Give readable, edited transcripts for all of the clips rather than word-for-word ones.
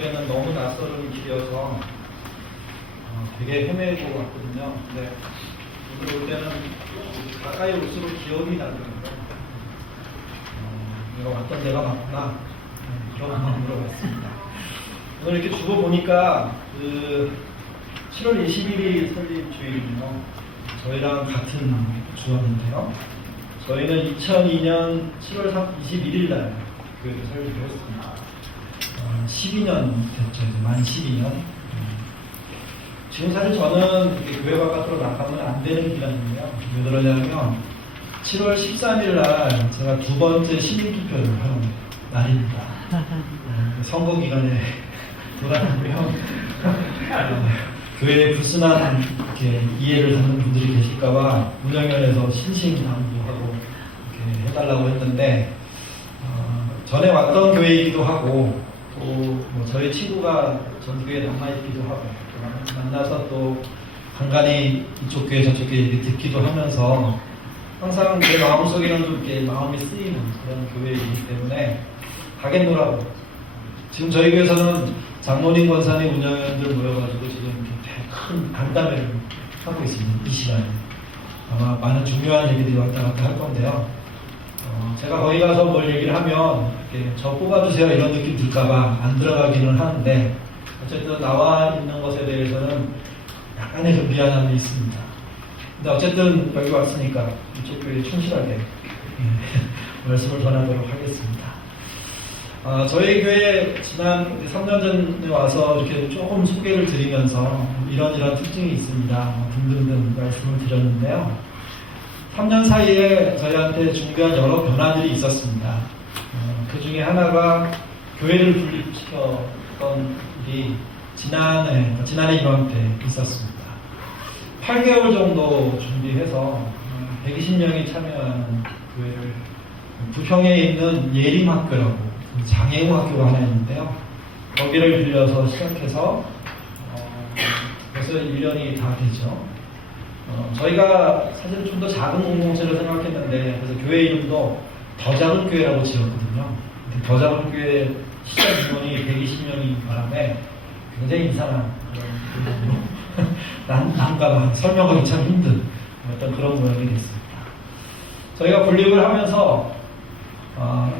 때는 너무 낯설은 길이어서 되게 헤매고 왔거든요. 근데 오늘 올 때는 가까이 올수록 기억이 나더라고요. 내가 왔던 데가 맞구나. 그런 마음으로 왔습니다. 오늘 이렇게 주고 보니까 7월 21일 설립주일이요. 저희랑 같은 주였는데요. 저희는 2002년 7월 21일 날 교회를 설립을 했습니다. 12년 됐죠. 이제 만 12년. 지금 사실 저는 이렇게 교회 바깥으로 나가면 안 되는 기간인데요. 왜 그러냐면 7월 13일 날 제가 두 번째 시민투표를 하는 날입니다. 선거 기간에 돌아가고요. 교회에 불순한 이렇게 이해를 갖는 분들이 계실까봐 운영위원회에서 신신당부하고 이렇게 해달라고 했는데 전에 왔던 교회이기도 하고 또 뭐 저희 친구가 전 교회에 남아있기도 하고 만나서 또 간간히 이쪽 교회 저쪽 교회 얘기 듣기도 하면서 항상 내 마음속에는 좀 이렇게 마음이 쓰이는 그런 교회이기 때문에 가겠노라고. 지금 저희 교회에서는 장로님 권사님 운영위원들 모여가지고 지금 이렇게 큰 간담회를 하고 있습니다. 이 시간에 아마 많은 중요한 얘기들이 왔다 갔다 할 건데요. 제가 거기 가서 뭘 얘기를 하면 이렇게 저 뽑아주세요 이런 느낌 들까봐 안 들어가기는 하는데 어쨌든 나와 있는 것에 대해서는 약간의 좀 미안함이 있습니다. 근데 어쨌든 여기 왔으니까 이쪽 교회에 충실하게 말씀을 전하도록 하겠습니다. 저희 교회 지난 3년 전에 와서 이렇게 조금 소개를 드리면서 이런 특징이 있습니다. 등등등 말씀을 드렸는데요. 3년 사이에 저희한테 중요한 여러 변화들이 있었습니다. 그 중에 하나가 교회를 분립시켰던 일이 지난해 이맘때 있었습니다. 8개월 정도 준비해서 120명이 참여하는 교회를 부평에 있는 예림학교라고 장애우 학교가 하나 있는데요. 거기를 빌려서 시작해서 벌써 1년이 다 되죠. 저희가 사실 좀 더 작은 공동체를 생각했는데 그래서 교회 이름도 더 작은 교회라고 지었거든요. 더 작은 교회 시작 인원이 120명인 바람에 굉장히 이상한 그런 난감한 설명하기 참 힘든 어떤 그런 모양이 됐습니다. 저희가 분립을 하면서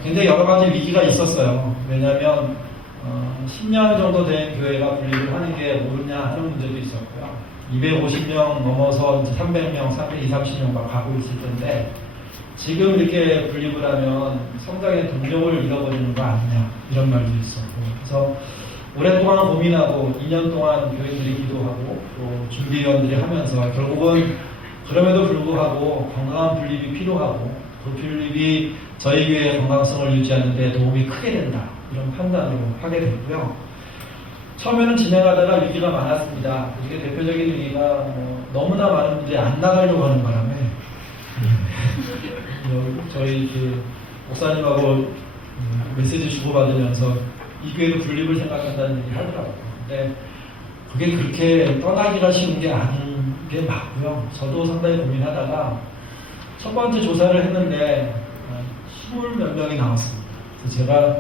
굉장히 여러 가지 위기가 있었어요. 왜냐하면 10년 정도 된 교회가 분립을 하는 게 옳으냐 하는 문제도 있었고요. 250명 넘어서 이제 300명, 320, 30명 가고 있을 텐데 지금 이렇게 분립을 하면 성장의 동력을 잃어버리는 거 아니냐 이런 말도 있었고 그래서 오랫동안 고민하고 2년 동안 교인들이 기도하고 또 준비위원들이 하면서 결국은 그럼에도 불구하고 건강한 분립이 필요하고 그 분립이 저희 교회의 건강성을 유지하는 데 도움이 크게 된다 이런 판단으로 하게 됐고요. 처음에는 진행하다가 위기가 많았습니다. 이게 대표적인 위기가 너무나 많은 분들이 안 나가려고 하는 바람에 저희 목사님하고 메시지 주고받으면서 이 교회도 분립을 생각한다는 얘기 하더라고요. 근데 그게 그렇게 떠나기가 쉬운 게 아닌 게 맞고요. 저도 상당히 고민하다가 첫 번째 조사를 했는데 20몇 명이 나왔습니다. 그래서 제가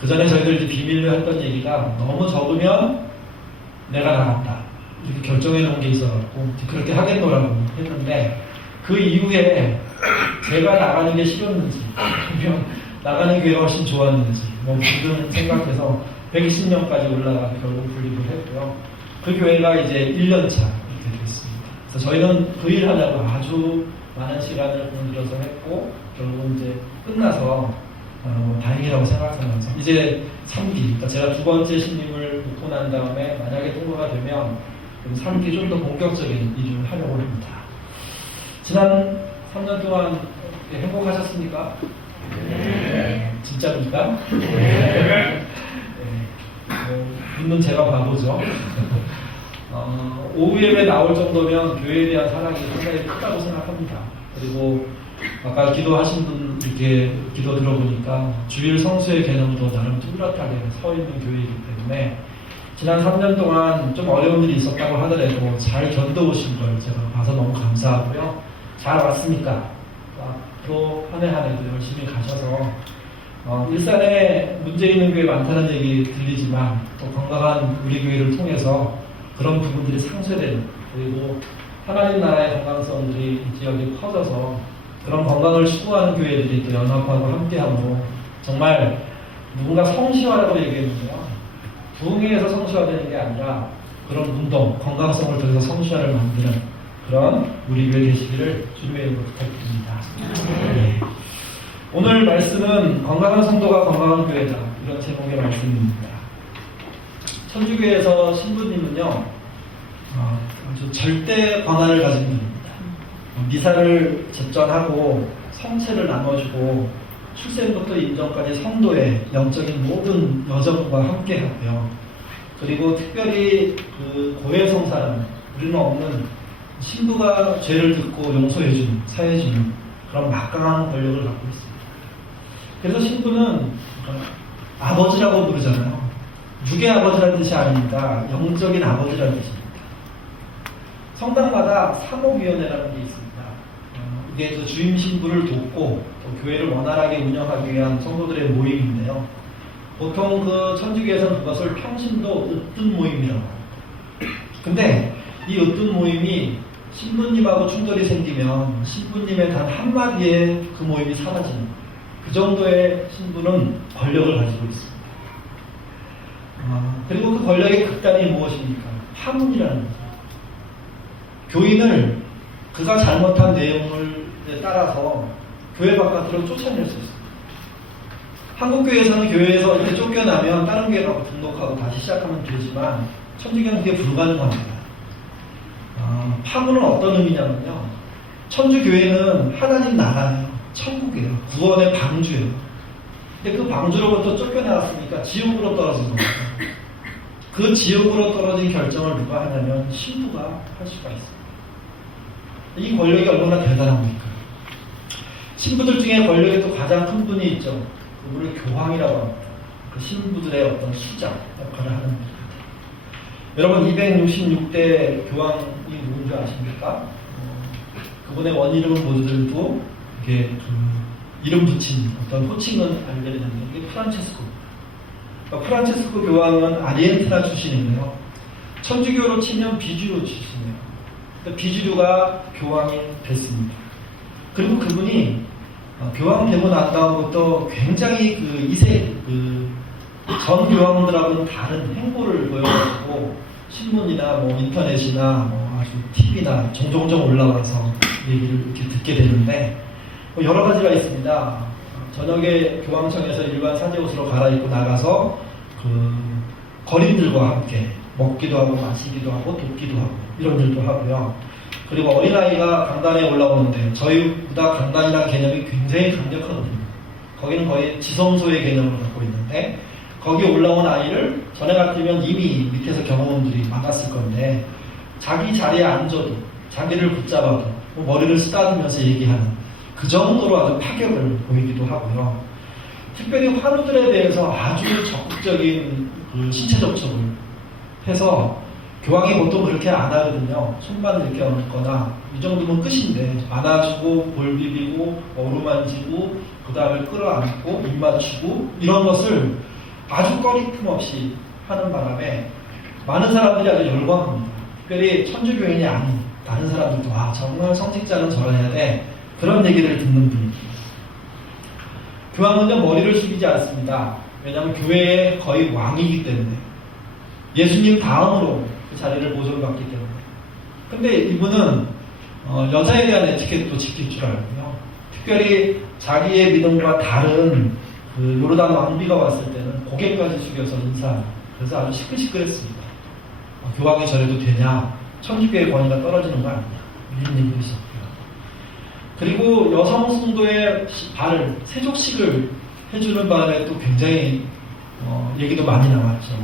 그 전에 저희들 비밀로 했던 얘기가 너무 적으면 내가 나간다 이렇게 결정해 놓은 게 있어갖고 그렇게 하겠노라고 했는데 그 이후에 제가 나가는 게 싫었는지 아니면 나가는 교회가 훨씬 좋았는지 지금 생각해서 120명까지 올라가서 결국 분립을 했고요. 그 교회가 이제 1년차 이렇게 됐습니다. 그래서 저희는 그 일 하려고 아주 많은 시간을 공들여서 했고 결국 이제 끝나서 다행이라고 생각하면서 이제 3기, 그러니까 제가 두 번째 신임을 놓고 난 다음에 만약에 통과가 되면 3기 좀 더 본격적인 일을 하려고 합니다. 지난 3년 동안 행복하셨습니까? 네. 진짜입니까? 네. 묻는 제가 바보죠. 오후 예배 나올 정도면 교회에 대한 사랑이 상당히 크다고 생각합니다. 그리고 아까 기도하신 분 이렇게 기도 들어보니까 주일 성수의 개념도 나름 뚜렷하게 서 있는 교회이기 때문에 지난 3년 동안 좀 어려운 일이 있었다고 하더라도 잘 견뎌오신 걸 제가 봐서 너무 감사하고요. 잘 왔으니까 앞으로 한 해 한 해도 열심히 가셔서 일산에 문제 있는 교회 많다는 얘기 들리지만 또 건강한 우리 교회를 통해서 그런 부분들이 상쇄되는, 그리고 하나님 나라의 건강성들이 이 지역에 퍼져서 그런 건강을 추구하는 교회들이 또 연합하고 함께하고, 정말 누군가 성시화라고 얘기했는데요, 부흥회에서 성시화되는 게 아니라 그런 운동, 건강성을 통해서 성시화를 만드는 그런 우리 교회 되시기를 주님의 이름으로 부탁드립니다. 네. 오늘 말씀은 건강한 성도가 건강한 교회다, 이런 제목의 말씀입니다. 천주교에서 신부님은요, 아주 절대 권한을 가진 분입니다. 미사를 접전하고 성체를 나눠주고 출생부터 인정까지 성도의 영적인 모든 여정과 함께하고요. 그리고 특별히 그 고해성사는 우리는 없는 신부가 죄를 듣고 용서해주는, 사해주는 그런 막강한 권력을 갖고 있습니다. 그래서 신부는 아버지라고 부르잖아요. 육의 아버지라는 뜻이 아닙니다. 영적인 아버지라는 뜻입니다. 성당마다 사목위원회라는 게 있습니다. 이게 주임 신부를 돕고 또 교회를 원활하게 운영하기 위한 성도들의 모임인데요. 보통 그 천주교에서는 그것을 평신도 으뜸 모임이라고 합니다. 근데 이 으뜸 모임이 신부님하고 충돌이 생기면 신부님의 단 한마디에 그 모임이 사라지는, 그 정도의 신부는 권력을 가지고 있습니다. 그리고 그 권력의 극단이 무엇입니까? 파문이라는 거죠. 교인을 그가 잘못한 내용을 따라서 교회 바깥으로 쫓아낼 수 있습니다. 한국교회에서는 교회에서 이렇게 쫓겨나면 다른 교회 가고 등록하고 다시 시작하면 되지만 천주교는 그게 불가능합니다. 파문은 어떤 의미냐면요, 천주교회는 하나님 나라예요. 천국이에요. 구원의 방주예요. 근데 그 방주로부터 쫓겨나왔으니까 지옥으로 떨어진 겁니다. 그 지옥으로 떨어진 결정을 누가 하냐면 신부가 할 수가 있습니다. 이 권력이 얼마나 대단합니까? 신부들 중에 권력이 또 가장 큰 분이 있죠. 그분을 교황이라고 합니다. 그 신부들의 어떤 수장 역할을 하는 분입니다. 여러분, 266대 교황이 누군지 아십니까? 그분의 원이름은 모두들도 이게 이름 붙인 어떤 호칭은 알게 되는데, 이게 프란체스코. 그러니까 프란체스코 교황은 아르헨티나 출신이고요. 천주교로 치면 비주류 출신이에요. 그러니까 비주류가 교황이 됐습니다. 그리고 그분이 교황 되고 난 다음부터 굉장히 전 교황들하고는 다른 행보를 보여가지고 신문이나 인터넷이나 아주 TV나 종종 올라와서 얘기를 이렇게 듣게 되는데, 여러 가지가 있습니다. 저녁에 교황청에서 일반 사제옷으로 갈아입고 나가서 거린들과 함께 먹기도 하고 마시기도 하고 돕기도 하고 이런 일도 하고요. 그리고 어린아이가 강단에 올라오는데, 저희보다 강단이라는 개념이 굉장히 강력하거든요. 거기는 거의 지성소의 개념을 갖고 있는데, 거기에 올라온 아이를 전에 같으면 이미 밑에서 경호원들이 막았을 건데, 자기 자리에 앉아도 자기를 붙잡아도 머리를 쓰다듬으면서 얘기하는, 그 정도로 아주 파격을 보이기도 하고요. 특별히 환우들에 대해서 아주 적극적인 신체 접촉을 해서, 교황이 보통 그렇게 안 하거든요. 손만 이렇게 얹거나 이 정도면 끝인데, 안아주고 볼 비비고 어루만지고 그 다음에 끌어안고 입 맞추고 이런 것을 아주 꺼리낌 없이 하는 바람에 많은 사람들이 아주 열광합니다. 특별히 천주교인이 아닌 다른 사람들도 정말 성직자는 저래야 돼, 그런 얘기를 듣는 분입니다. 교황은요, 머리를 숙이지 않습니다. 왜냐하면 교회의 거의 왕이기 때문에, 예수님 다음으로 그 자리를 보존받기 때문에. 근데 이분은 여자에 대한 에티켓도 지킬 줄 알고요. 특별히 자기의 믿음과 다른 그 요르단 왕비가 왔을 때는 고개까지 숙여서 인사하는, 그래서 아주 시끌시끌했습니다. 교황이 저래도 되냐, 천주교의 권위가 떨어지는 거 아니냐, 이런 얘기도 있었고요. 그리고 여성 성도의 발을, 세족식을 해주는 바람에 또 굉장히 얘기도 많이 나왔죠.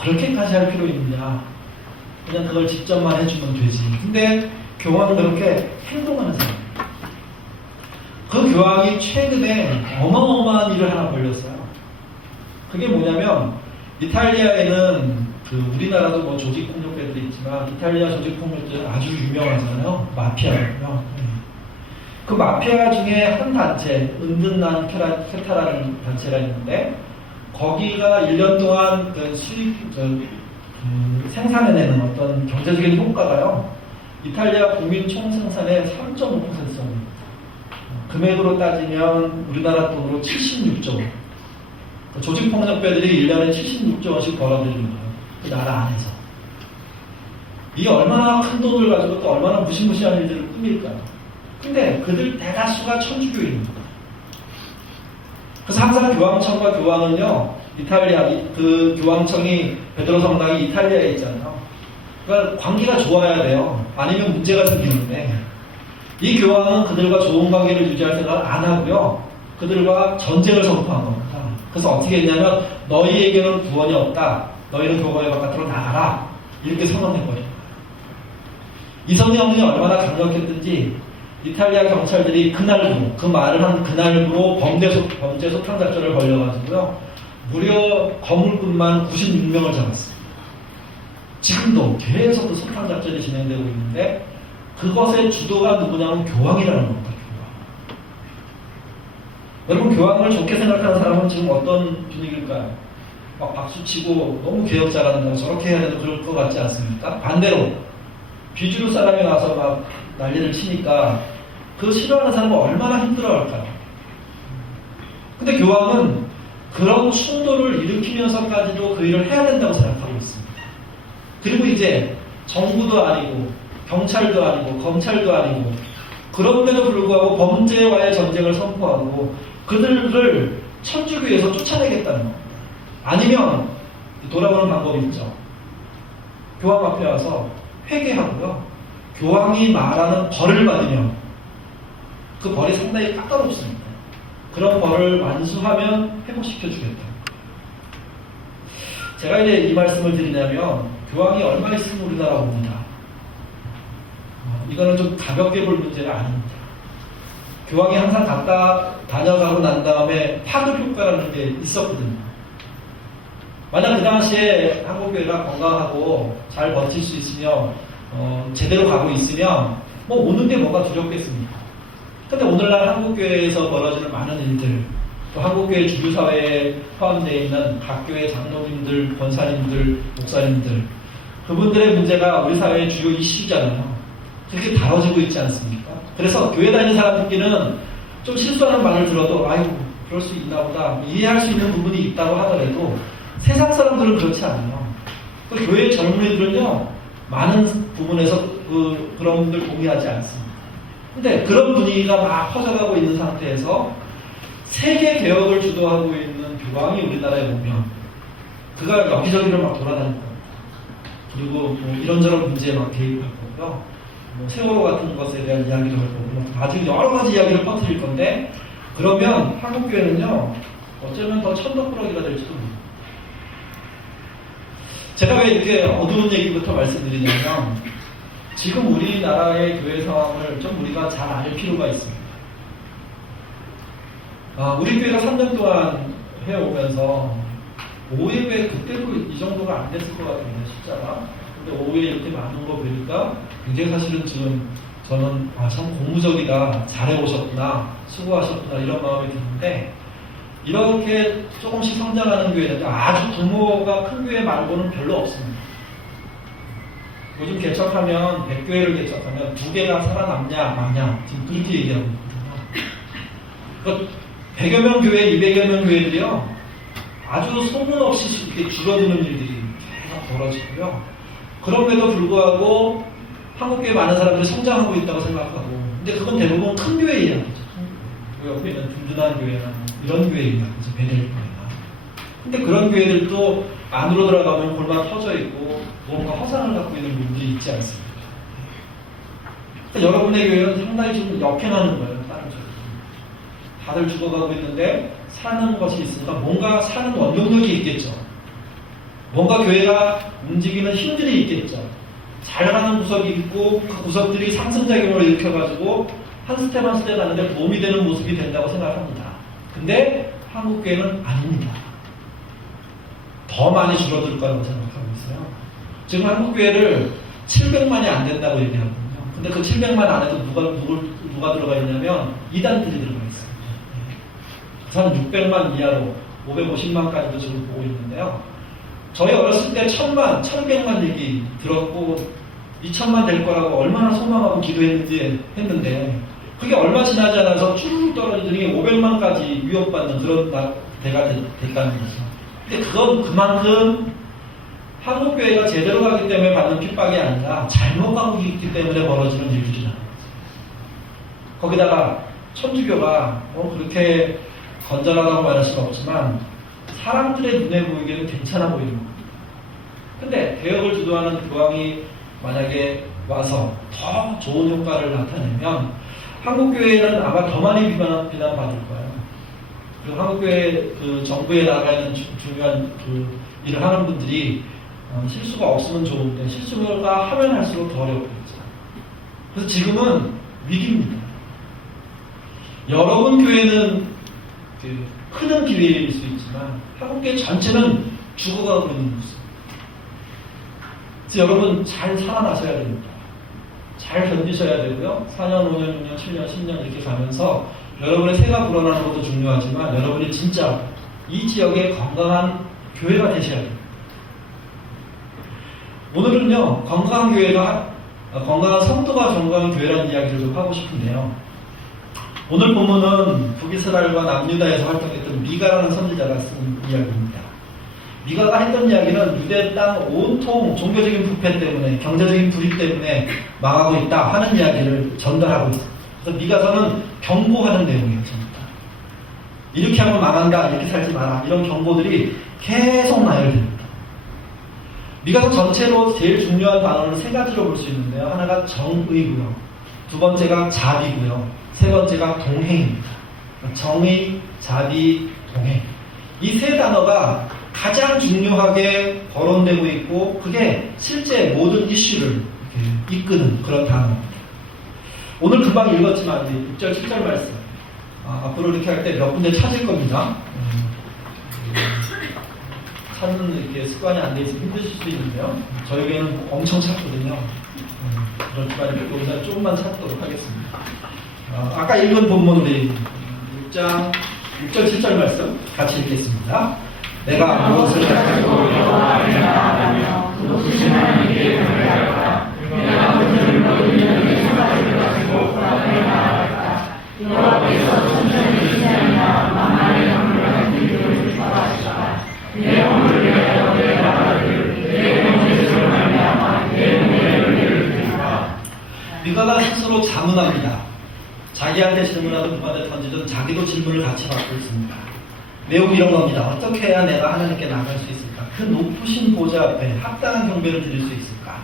그렇게까지 할 필요 있느냐, 그냥 그걸 직접만 해주면 되지. 근데 교황은 그렇게 행동하는 사람이에요. 그 교황이 최근에 어마어마한 일을 하나 벌였어요. 그게 뭐냐면, 이탈리아에는 우리나라도 조직폭력배들이 있지만, 이탈리아 조직폭력배들은 아주 유명하잖아요. 마피아고요. 그 마피아 중에 한 단체, 은둔난 케타라는 단체가 있는데, 거기가 1년 동안 그 생산해내는 어떤 경제적인 효과가요, 이탈리아 국민 총생산의 3.5%입니다. 금액으로 따지면 우리나라 돈으로 76조 원. 조직폭력배들이 1년에 76조 원씩 벌어들이는 거예요. 그 나라 안에서. 이게 얼마나 큰 돈을 가지고 또 얼마나 무시무시한 일들을 꾸밀까요? 근데 그들 대다수가 천주교인입니다. 그래서 항상 교황청과 교황은요, 이탈리아, 그 교황청이 베드로 성당이 이탈리아에 있잖아요. 그러니까 관계가 좋아야 돼요. 아니면 문제가 생기는데, 이 교황은 그들과 좋은 관계를 유지할 생각을 안 하고요, 그들과 전쟁을 선포한 겁니다. 그래서 어떻게 했냐면, 너희에게는 구원이 없다. 너희는 교회 바깥으로 나가라. 이렇게 선언해버린 거예요. 이 성명이 얼마나 강력했든지 이탈리아 경찰들이 그날로, 그 말을 한 그날로 범죄 소탕 작전을 벌여가지고요, 무려 거물꾼만 96명을 잡았어요. 지금도 계속 그 소탕 작전이 진행되고 있는데, 그것의 주도가 누구냐면 교황이라는 겁니다. 여러분, 교황을 좋게 생각하는 사람은 지금 어떤 분위기일까요? 막 박수치고 너무 개혁 잘한다고 저렇게 해야 되는 그럴 것 같지 않습니까? 반대로 비주류 사람이 와서 막 난리를 치니까 그 싫어하는 사람은 얼마나 힘들어할까요? 근데 교황은 그런 충돌을 일으키면서까지도 그 일을 해야 된다고 생각하고 있습니다. 그리고 이제 정부도 아니고 경찰도 아니고 검찰도 아니고, 그런데도 불구하고 범죄와의 전쟁을 선포하고 그들을 천주교에서 쫓아내겠다는 겁니다. 아니면 돌아오는 방법이 있죠. 교황 앞에 와서 회개하고요, 교황이 말하는 벌을 받으면 그 벌이 상당히 까다롭습니다. 그런 벌을 완수하면 회복시켜 주겠다. 제가 이제 이 말씀을 드리냐면, 교황이 얼마 있으면 우리나라 옵니다. 이거는 좀 가볍게 볼 문제가 아닙니다. 교황이 항상 다녀가고 난 다음에 파급 효과라는 게 있었거든요. 만약 그 당시에 한국교회가 건강하고 잘 버틸 수 있으며 제대로 가고 있으면 뭐 오는 게 뭐가 두렵겠습니까? 근데 오늘날 한국교회에서 벌어지는 많은 일들, 또 한국교회 주류사회에 포함되어 있는 각 교회 장로님들, 권사님들, 목사님들, 그분들의 문제가 우리 사회의 주요 이슈잖아요. 그렇게 다뤄지고 있지 않습니까? 그래서 교회 다니는 사람들끼리는 좀 실수하는 말을 들어도 아이고 그럴 수 있나 보다, 이해할 수 있는 부분이 있다고 하더라도 세상 사람들은 그렇지 않아요. 그 교회 젊은이들은요, 많은 부분에서 그런 분들 동의하지 않습니다. 근데 그런 분위기가 막 퍼져가고 있는 상태에서 세계 개혁을 주도하고 있는 교황이 우리나라에 오면 그가 여기저기를 막 돌아다닐 겁니다. 그리고 뭐 이런저런 문제에 막 개입할 거고요, 뭐 세월호 같은 것에 대한 이야기를 할 거고, 아주 여러 가지 이야기를 퍼뜨릴 건데, 그러면 한국교회는요, 어쩌면 더 천덕꾸러기가 될지도 모릅니다. 제가 왜 이렇게 어두운 얘기부터 말씀드리냐면, 지금 우리나라의 교회 상황을 좀 우리가 잘 알 필요가 있습니다. 우리 교회가 3년 동안 해오면서 오후에 왜 그때도 이 정도가 안 됐을 것 같은데, 숫자가. 근데 오후에 이렇게 많은 거 보니까 굉장히 사실은 지금 저는 참 고무적이다, 잘해오셨구나, 수고하셨구나, 이런 마음이 드는데, 이렇게 조금씩 성장하는 교회는 아주 규모가 큰 교회 말고는 별로 없습니다. 요즘 개척하면 100교회를 개척하면 2개가 살아남냐 마냐 지금 그렇게 얘기하고 있거든요. 100여 명 교회, 200여 명 교회들이요, 아주 소문 없이 이렇게 줄어드는 일들이 계속 벌어지고요. 그럼에도 불구하고 한국교회 많은 사람들이 성장하고 있다고 생각하고, 근데 그건 대부분 큰 교회 이야기죠. 그 옆에 있는 든든한 교회나 이런 교회 이야기죠. 베델교회나. 근데 그런 교회들도 안으로 들어가면 골반 터져 있고 뭔가 허상을 갖고 있는 부분들이 있지 않습니까? 그러니까 여러분의 교회는 상당히 좀 역행하는 거예요. 다른 쪽으로. 다들 죽어가고 있는데 사는 것이 있으니까 뭔가 사는 원동력이 있겠죠. 뭔가 교회가 움직이는 힘들이 있겠죠. 잘 가는 구석이 있고 그 구석들이 상승작용을 일으켜가지고 한 스텝 한 스텝 가는데 도움이 되는 모습이 된다고 생각합니다. 근데 한국교회는 아닙니다. 더 많이 줄어들 거라고 생각하고 있어요. 지금 한국교회를 700만이 안 된다고 얘기하거든요. 근데 그 700만 안에도 누가 들어가 있냐면 이단들이 들어가 있어요. 한 600만 이하로 550만까지도 지금 보고 있는데요. 저희 어렸을 때 1000만, 1100만 얘기 들었고 2000만 될 거라고 얼마나 소망하고 기도했는지 했는데 그게 얼마 지나지 않아서 쭉 떨어지더니 500만까지 위협받는 그런 때가 됐다는 거죠. 근데 그건 그만큼 한국교회가 제대로 가기 때문에 받는 핍박이 아니라 잘못 가고 있기 때문에 벌어지는 일들이라는 거죠. 거기다가 천주교가 그렇게 건전하다고 말할 수는 없지만 사람들의 눈에 보이기에는 괜찮아 보이는 거예요. 근데 개혁을 주도하는 교황이 만약에 와서 더 좋은 효과를 나타내면 한국교회는 아마 더 많이 비난받을 거예요. 그리고 한국교회 그 정부에 나가 있는 중요한 그 일을 하는 분들이 실수가 없으면 좋은데 실수가 하면 할수록 더 어렵겠죠. 그래서 지금은 위기입니다. 여러분 교회는 그 크는 기회일 수 있지만 한국교회 전체는 죽어가고 있는 모습. 그래서 여러분 잘 살아나셔야 됩니다. 잘 견디셔야 되고요. 4년, 5년, 6년, 7년, 10년 이렇게 가면서 여러분의 새가 불어나는 것도 중요하지만 여러분이 진짜 이 지역의 건강한 교회가 되셔야 됩니다. 오늘은요, 건강한 성도가 건강한 교회라는 이야기를 좀 하고 싶은데요. 오늘 본문은 북이스라엘과 남유다에서 활동했던 미가라는 선지자가 쓴 이야기입니다. 미가가 했던 이야기는 유대 땅 온통 종교적인 부패 때문에 경제적인 불이 때문에 망하고 있다 하는 이야기를 전달하고 있습니다. 그래서 미가서는 경고하는 내용이에요. 전부 다. 이렇게 하면 망한다, 이렇게 살지 마라 이런 경고들이 계속 나열됩니다. 미가서 전체로 제일 중요한 단어는 세 가지로 볼 수 있는데요. 하나가 정의고요. 두 번째가 자비고요. 세 번째가 동행입니다. 정의, 자비, 동행. 이 세 단어가 가장 중요하게 거론되고 있고 그게 실제 모든 이슈를 이끄는 그런 단어입니다. 오늘 금방 읽었지만 6절, 7절 말씀 앞으로 이렇게 할 때 몇 군데 찾을 겁니다. 찾는 이렇게 습관이 안 돼 있어서 힘드실 수도 있는데요. 저에게는 엄청 찾거든요. 그렇지만 여기서 조금만 찾도록 하겠습니다. 아까 읽은 본문 우리 6장 6절 7절 말씀 같이 읽겠습니다. 내가 무엇을 가지고 여호와를 나아가며 높으신 하나님께 경배할까? 내가 그들을 모든 영의 소가지를 가지고 구하며 나아갈까? 여호와께서 천천히 시장이나 만만의 영물과 길들을 주시하시까? 내 영물을 위하여 내 나라를 내 공제를 말미암아 내 몸의 열매를 드리라. 미가가 스스로 자문합니다. 자기한테 질문하든 누구한테 던지든 자기도 질문을 같이 받고 있습니다. 내용이 이런 겁니다. 어떻게 해야 내가 하나님께 나갈 수 있을까? 그 높으신 보좌 앞에 합당한 경배를 드릴 수 있을까?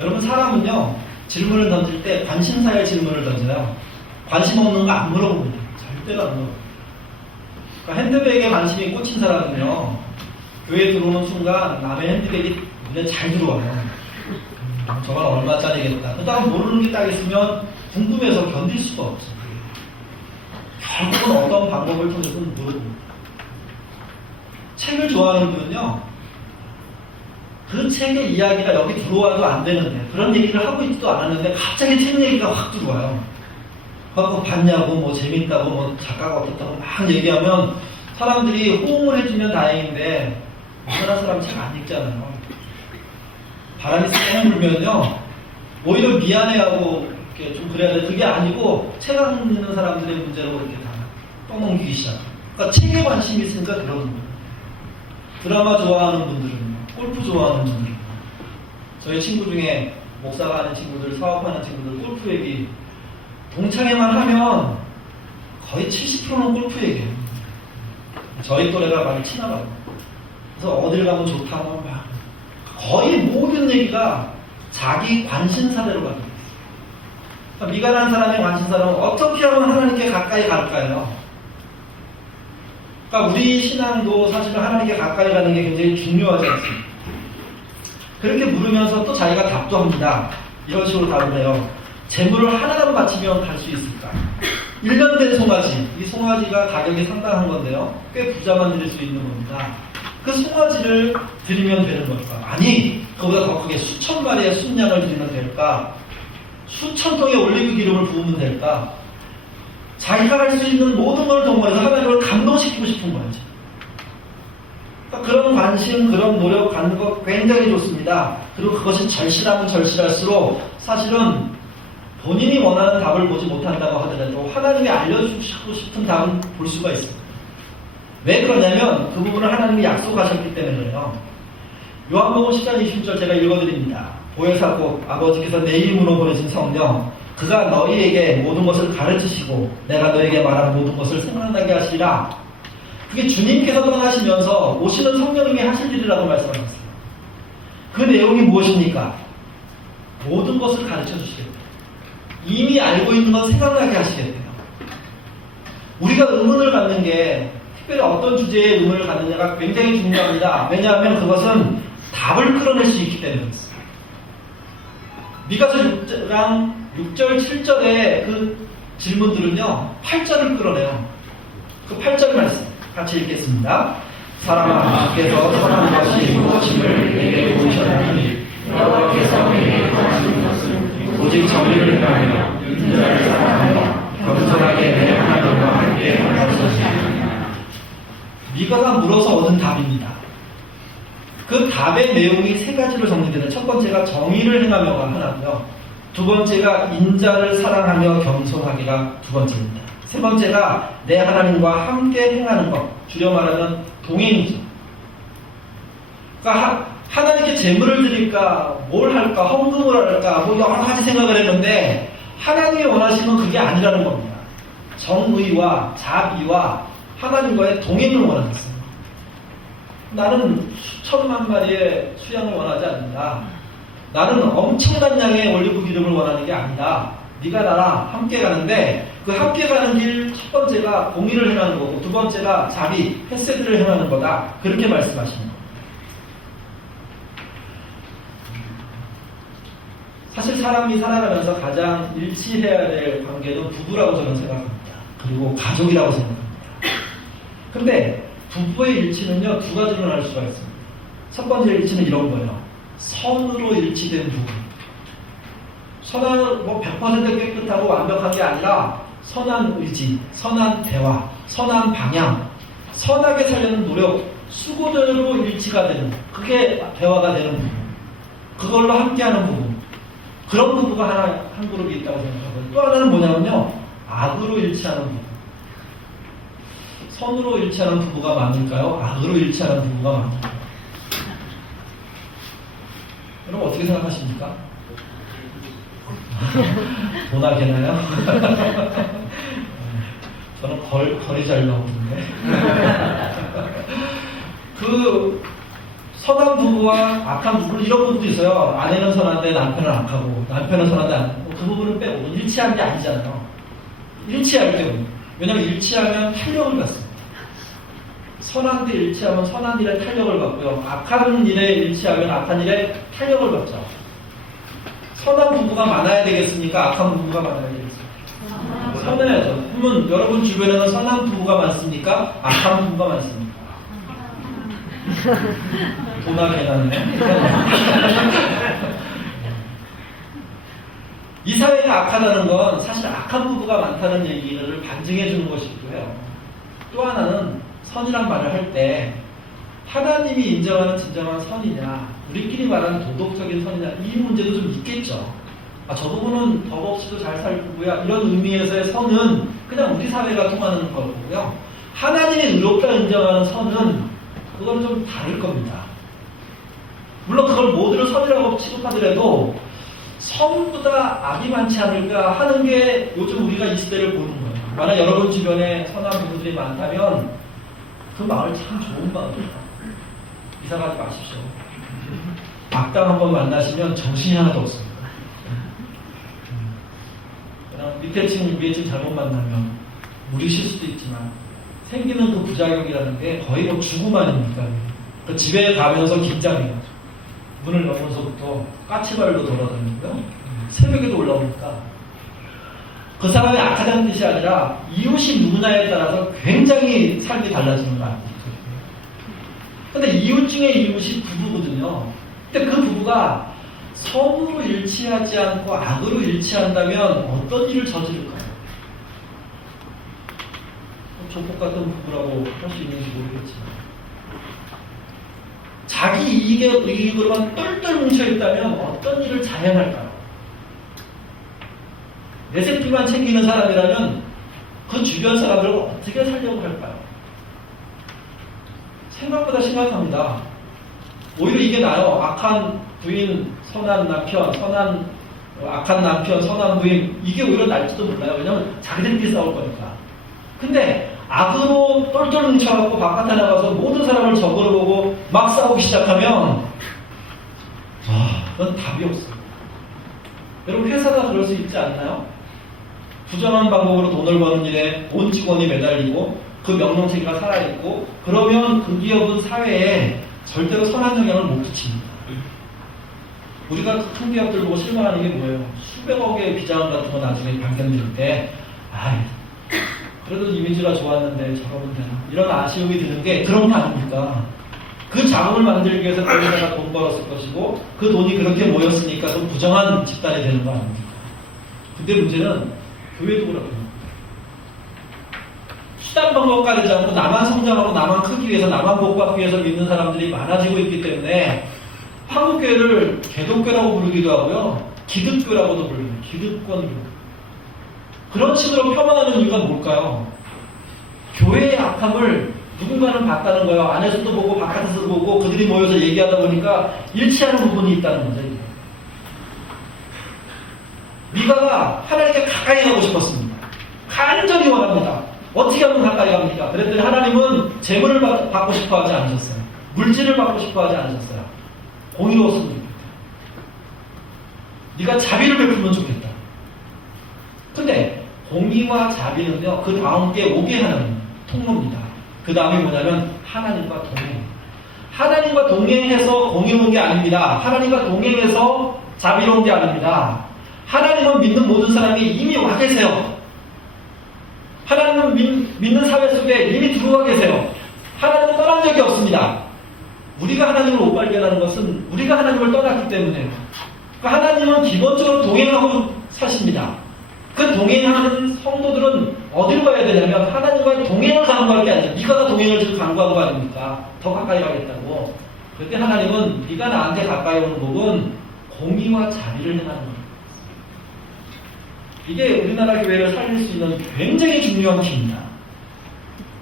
여러분 사람은요 질문을 던질 때 관심사의 질문을 던져요. 관심 없는 거 안 물어봅니다. 절대로 안 물어봅니다. 그러니까 핸드백에 관심이 꽂힌 사람은요 교회에 들어오는 순간 남의 핸드백이 눈에 잘 들어와요. 저건 얼마짜리겠다. 그 다음 모르는 게 딱 있으면 궁금해서 견딜 수가 없어요. 결국은 어떤 방법을 통해서는 물어봅니다. 책을 좋아하는 분은요, 그 책의 이야기가 여기 들어와도 안 되는데, 그런 얘기를 하고 있지도 않았는데, 갑자기 책 얘기가 확 들어와요. 그거 봤냐고, 뭐 재밌다고, 뭐 작가가 어떻다고 막 얘기하면, 사람들이 호응을 해주면 다행인데, 우리나라 사람 책 안 읽잖아요. 바람이 쌩 불면요, 오히려 미안해하고, 이렇게 좀 그래야 돼. 그게 아니고, 책 안 읽는 사람들의 문제로 이렇게 다 떠넘기기 시작해요. 그러니까 책에 관심이 있으니까 그러는 거예요. 드라마 좋아하는 분들은, 골프 좋아하는 분들은, 저희 친구 중에 목사가 하는 친구들, 사업하는 친구들, 골프 얘기, 동창회만 하면 거의 70%는 골프 얘기예요. 저희 또래가 많이 친하거든요. 그래서 어딜 가면 좋다고 막 거의 모든 얘기가 자기 관심사대로 가는 거예요. 그러니까 미가라는 사람의 관심사는 어떻게 하면 하나님께 가까이 갈까요? 그러니까 우리 신앙도 사실은 하나님께 가까이 가는 게 굉장히 중요하지 않습니까? 그렇게 물으면서 또 자기가 답도 합니다. 이런 식으로 답을 해요. 재물을 하나라도 바치면 갈 수 있을까? 1년 된 송아지, 이 송아지가 가격이 상당한 건데요. 꽤 부자만 드릴 수 있는 겁니다. 그 송아지를 드리면 되는 걸까? 아니, 그보다 더 크게 수천 마리의 순양을 드리면 될까? 수천 통의 올리브 기름을 부으면 될까? 자기가 할 수 있는 모든 걸 동원해서 하나님을 감동시키고 싶은 거죠. 그러니까 그런 관심, 그런 노력 갖는 거 굉장히 좋습니다. 그리고 그것이 절실하면 절실할수록 사실은 본인이 원하는 답을 보지 못한다고 하더라도 하나님이 알려주시고 싶은 답은 볼 수가 있습니다. 왜 그러냐면 그 부분을 하나님이 약속하셨기 때문에 그래요. 요한복음 10장 20절 제가 읽어드립니다. 보혜사 곧 아버지께서 내 이름으로 보내신 성령 그가 너희에게 모든 것을 가르치시고 내가 너희에게 말한 모든 것을 생각나게 하시리라. 그게 주님께서 떠나시면서 오시는 성령님이 하실 일이라고 말씀하셨어요. 그 내용이 무엇입니까? 모든 것을 가르쳐 주시겠다. 이미 알고 있는 건 생각나게 하시겠대요. 우리가 의문을 갖는 게 특별히 어떤 주제에 의문을 갖느냐가 굉장히 중요합니다. 왜냐하면 그것은 답을 끌어낼 수 있기 때문에 그렇습니다. 미가서 6장 6절 7절의 그 질문들은요 8절을 끌어내요. 그 8절 말씀 같이 읽겠습니다. 사람아 주께서 선한 것이 무엇임을 내게 보이셨나니 여호와께서 내게 권하신 것은 오직 정의를 행하며 인자를 사랑하며 겸손하게 내 하나님과 함께 하는 것이 아니냐. 미가가 물어서 얻은 답입니다. 그 답의 내용이 세 가지로 정리되는 첫 번째가 정의를 행하며가 하나고요. 두 번째가 인자를 사랑하며 겸손하기가 두 번째입니다. 세 번째가 내 하나님과 함께 행하는 것, 줄여 말하면 동행이죠. 그러니까 하나님께 제물을 드릴까, 뭘 할까, 헌금을 할까, 뭐 여러 가지 생각을 했는데 하나님이 원하시는 그게 아니라는 겁니다. 정의와 자비와 하나님과의 동행을 원하셨어요. 나는 수천만 마리의 수양을 원하지 않는다. 나는 엄청난 양의 올리브 기름을 원하는 게 아니다. 네가 나랑 함께 가는데 그 함께 가는 길 첫 번째가 공의를 행하는 거고 두 번째가 자비, 헤세드를 행하는 거다. 그렇게 말씀하시는 겁니다. 사실 사람이 살아가면서 가장 일치해야 될 관계는 부부라고 저는 생각합니다. 그리고 가족이라고 생각합니다. 근데 부부의 일치는요 두 가지로 할 수가 있습니다. 첫 번째 일치는 이런 거예요. 선으로 일치된 부부. 선한 100% 깨끗하고 완벽한 게 아니라 선한 의지, 선한 대화, 선한 방향, 선하게 살려는 노력, 수고대로 일치가 되는 그게 대화가 되는 부부. 그걸로 함께하는 부부. 그런 부부가 한 그룹이 있다고 생각하고요. 또 하나는 뭐냐면요. 악으로 일치하는 부부. 선으로 일치하는 부부가 많을까요? 악으로 일치하는 부부가 많을까요? 여러분 어떻게 생각하십니까? 도나 개나요? 저는 거리 잘 나오는데 그 선한 부부와 악한 부부 이런 부부도 있어요. 아내는 선한데 남편은 악하고 남편은 선한데 안 하고 그 부분은 빼고 일치한 게 아니잖아요. 일치할 때는 왜냐하면 일치하면 탄력을 받습니다. 선한 데 일치하면 선한 일에 탄력을 받고요. 악한 일에 일치하면 악한 일에 탄력을 받죠. 선한 부부가 많아야 되겠습니까? 악한 부부가 많아야 되겠습니까? 선해야죠. 그러면 여러분 주변에는 선한 부부가 많습니까? 악한 부부가 많습니까? 도나 개나네. 이 사회가 악하다는 건 사실 악한 부부가 많다는 얘기를 반증해 주는 것이기도 해요. 또 하나는 선이란 말을 할 때 하나님이 인정하는 진정한 선이냐 우리끼리 말하는 도덕적인 선이냐 이 문제도 좀 있겠죠. 저 부분은 덕 없이도 잘 살고요. 이런 의미에서의 선은 그냥 우리 사회가 통하는 거고요. 하나님이 의롭다 인정하는 선은 그건 좀 다를 겁니다. 물론 그걸 모두를 선이라고 취급하더라도 선보다 악이 많지 않을까 하는 게 요즘 우리가 이 시대를 보는 거예요. 만약 여러분 주변에 선한 부부들이 많다면 그 마을 참 좋은 마을이에요. 이사 가지 마십시오. 악당 한번 만나시면 정신이 하나도 없습니다. 그냥 밑에 층, 위에 층 잘못 만나면 무리실 수도 있지만 생기는 그 부작용이라는 게 거의 죽음 아닙니까? 그 집에 가면서 긴장해요. 문을 열면서부터 까치발로 돌아다니고요. 새벽에도 올라오니까 그 사람이 악하다는 뜻이 아니라 이웃이 누구냐에 따라서 굉장히 삶이 달라지는 거 아닙니까? 근데 이웃 중에 이웃이 부부거든요. 근데 그 부부가 선으로 일치하지 않고 악으로 일치한다면 어떤 일을 저지를까요? 조폭 같은 부부라고 할 수 있는지 모르겠지만 자기 이익으로만 똘똘 뭉쳐있다면 어떤 일을 자행할까요? 내 새끼만 챙기는 사람이라면 그 주변 사람들을 어떻게 살려고 할까요? 생각보다 심각합니다. 오히려 이게 나요. 악한 부인, 선한 남편, 악한 남편, 선한 부인, 이게 오히려 날지도 몰라요. 왜냐면 자기들끼리 싸울 거니까. 근데 악으로 똘똘 뭉쳐갖고 바깥에 나가서 모든 사람을 적으로 보고 막 싸우기 시작하면 그건 답이 없어요. 여러분 회사가 그럴 수 있지 않나요? 부정한 방법으로 돈을 버는 일에 온 직원이 매달리고 그 명령체계가 살아있고 그러면 그 기업은 사회에 절대로 선한 영향을 못 끼칩니다. 우리가 큰 기업들 보고 실망하는 게 뭐예요? 수백억의 비자금 같은 거 나중에 발견될 때 그래도 이미지가 좋았는데 저러면 되나? 이런 아쉬움이 드는 게 그런 거 아닙니까? 그 자금을 만들기 위해서 거기다가 돈 벌었을 것이고 그 돈이 그렇게 모였으니까 좀 부정한 집단이 되는 거 아닙니까? 근데 문제는 교회도 그렇거든요. 수단 방법 가리지 않고 나만 성장하고 나만 크기 위해서 나만 복받기 위해서 믿는 사람들이 많아지고 있기 때문에 한국교회를 개독교라고 부르기도 하고요. 기득교라고도 부르는 기득권교. 그런 식으로 폄하하는 이유가 뭘까요? 교회의 악함을 누군가는 봤다는 거예요. 안에서도 보고 바깥에서도 보고 그들이 모여서 얘기하다 보니까 일치하는 부분이 있다는 거죠. 미가가 하나님께 가까이 가고 싶었습니다. 간절히 원합니다. 어떻게 하면 가까이 갑니까? 그랬더니 하나님은 재물을 받고 싶어 하지 않으셨어요. 물질을 받고 싶어 하지 않으셨어요. 공의로웠습니다. 네가 자비를 베풀면 좋겠다. 근데 공의와 자비는요, 그 다음 게 오게 하는 통로입니다. 그 다음이 뭐냐면 하나님과 동행. 하나님과 동행해서 공의로운 게 아닙니다. 하나님과 동행해서 자비로운 게 아닙니다. 하나님은 믿는 모든 사람이 이미 와 계세요. 하나님은 믿는 사회 속에 이미 들어와 계세요. 하나님은 떠난 적이 없습니다. 우리가 하나님을 못 발견하는 것은 우리가 하나님을 떠났기 때문에요. 그러니까 하나님은 기본적으로 동행하고 사십니다. 그 동행하는 성도들은 어디로 가야 되냐면 하나님과의 동행을 강구할 게 아니죠. 네가 동행을 지금 강구한 거 아닙니까? 더 가까이 가겠다고. 그때 하나님은 네가 나한테 가까이 오는 법은 공의와 자비를 행하는 겁니다. 이게 우리나라 교회를 살릴 수 있는 굉장히 중요한 키입니다.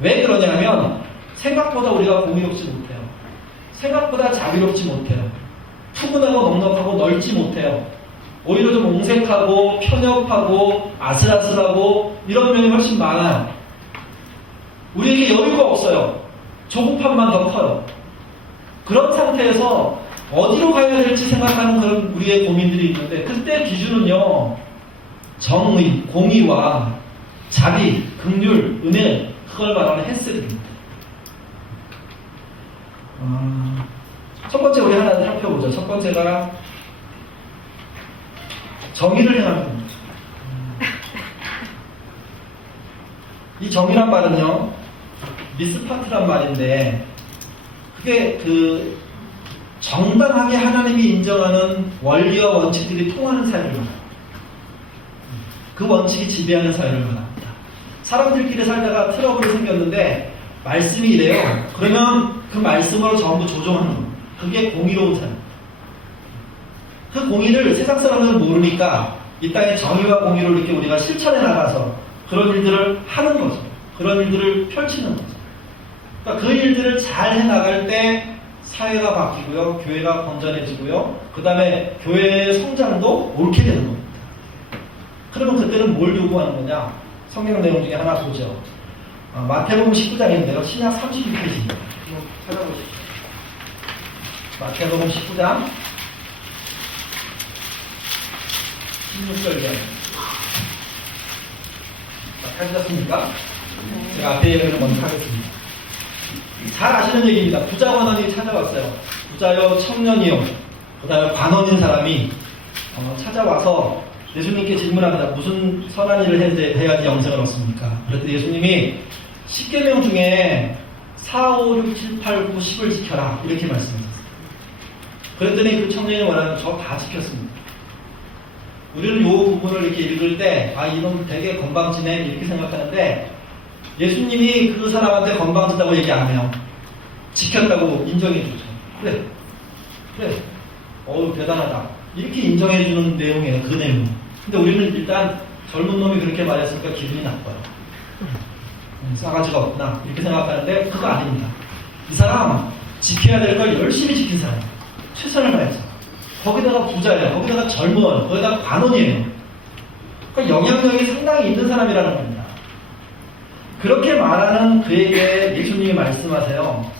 왜 그러냐면 생각보다 우리가 공의롭지 못해요. 생각보다 자비롭지 못해요. 푸근하고 넉넉하고 넓지 못해요. 오히려 좀 옹색하고 편협하고 아슬아슬하고 이런 면이 훨씬 많아요. 우리에게 여유가 없어요. 조급함만 더 커요. 그런 상태에서 어디로 가야 될지 생각하는 그런 우리의 고민들이 있는데 그때 기준은요. 정의, 공의와 자비, 긍휼, 은혜 그걸 말하는 헬스입니다. 첫 번째 우리 하나 살펴보죠. 첫 번째가 정의를 행하는 겁니다. 이 정의란 말은요, 미스파트란 말인데, 그게 정당하게 하나님이 인정하는 원리와 원칙들이 통하는 사회를 말합니다. 그 원칙이 지배하는 사회를 말합니다. 사람들끼리 살다가 트러블이 생겼는데, 말씀이 이래요. 그러면 그 말씀으로 전부 조정하는 겁니다. 그게 공의로운 사회입니다. 그 공의를 세상 사람들은 모르니까 이 땅의 정의와 공의를 이렇게 우리가 실천해 나가서 그런 일들을 하는 거죠. 그런 일들을 펼치는 거죠. 그러니까 그 일들을 잘 해 나갈 때 사회가 바뀌고요. 교회가 건전해지고요. 그 다음에 교회의 성장도 옳게 되는 겁니다. 그러면 그때는 뭘 요구하는 거냐? 성경 내용 중에 하나 보죠. 마태복음 19장인데요. 신약 32페이지입니다. 찾아보시죠. 마태복음 19장 16절 이하입니다. 찾으셨습니까? 제가 앞에 얘기를 먼저 하겠습니다. 잘 아시는 얘기입니다. 부자 관원이 찾아왔어요. 부자요, 청년이요, 그 다음에 관원인 사람이 찾아와서 예수님께 질문합니다. 무슨 선한 일을 해야지 영생을 얻습니까? 그랬더니 예수님이 10계명 중에 4, 5, 6, 7, 8, 9, 10을 지켜라 이렇게 말씀하셨어요. 그랬더니 그 청년이 뭐라면 저 다 지켰습니다. 우리는 이 부분을 이렇게 읽을 때, 아, 이놈 되게 건방지네, 이렇게 생각하는데, 예수님이 그 사람한테 건방지다고 얘기 안 해요. 지켰다고 인정해 주죠. 그래. 어우, 대단하다. 이렇게 인정해 주는 내용이에요, 그 내용. 근데 우리는 일단 젊은 놈이 그렇게 말했으니까 기분이 나빠요. 싸가지가 없나, 이렇게 생각하는데, 그거 아닙니다. 이 사람, 지켜야 될 걸 열심히 지킨 사람. 최선을 다해서. 거기다가 부자예요. 거기다가 젊은, 거기다가 관원이에요. 그러니까 영향력이 상당히 있는 사람이라는 겁니다. 그렇게 말하는 그에게 예수님이 말씀하세요.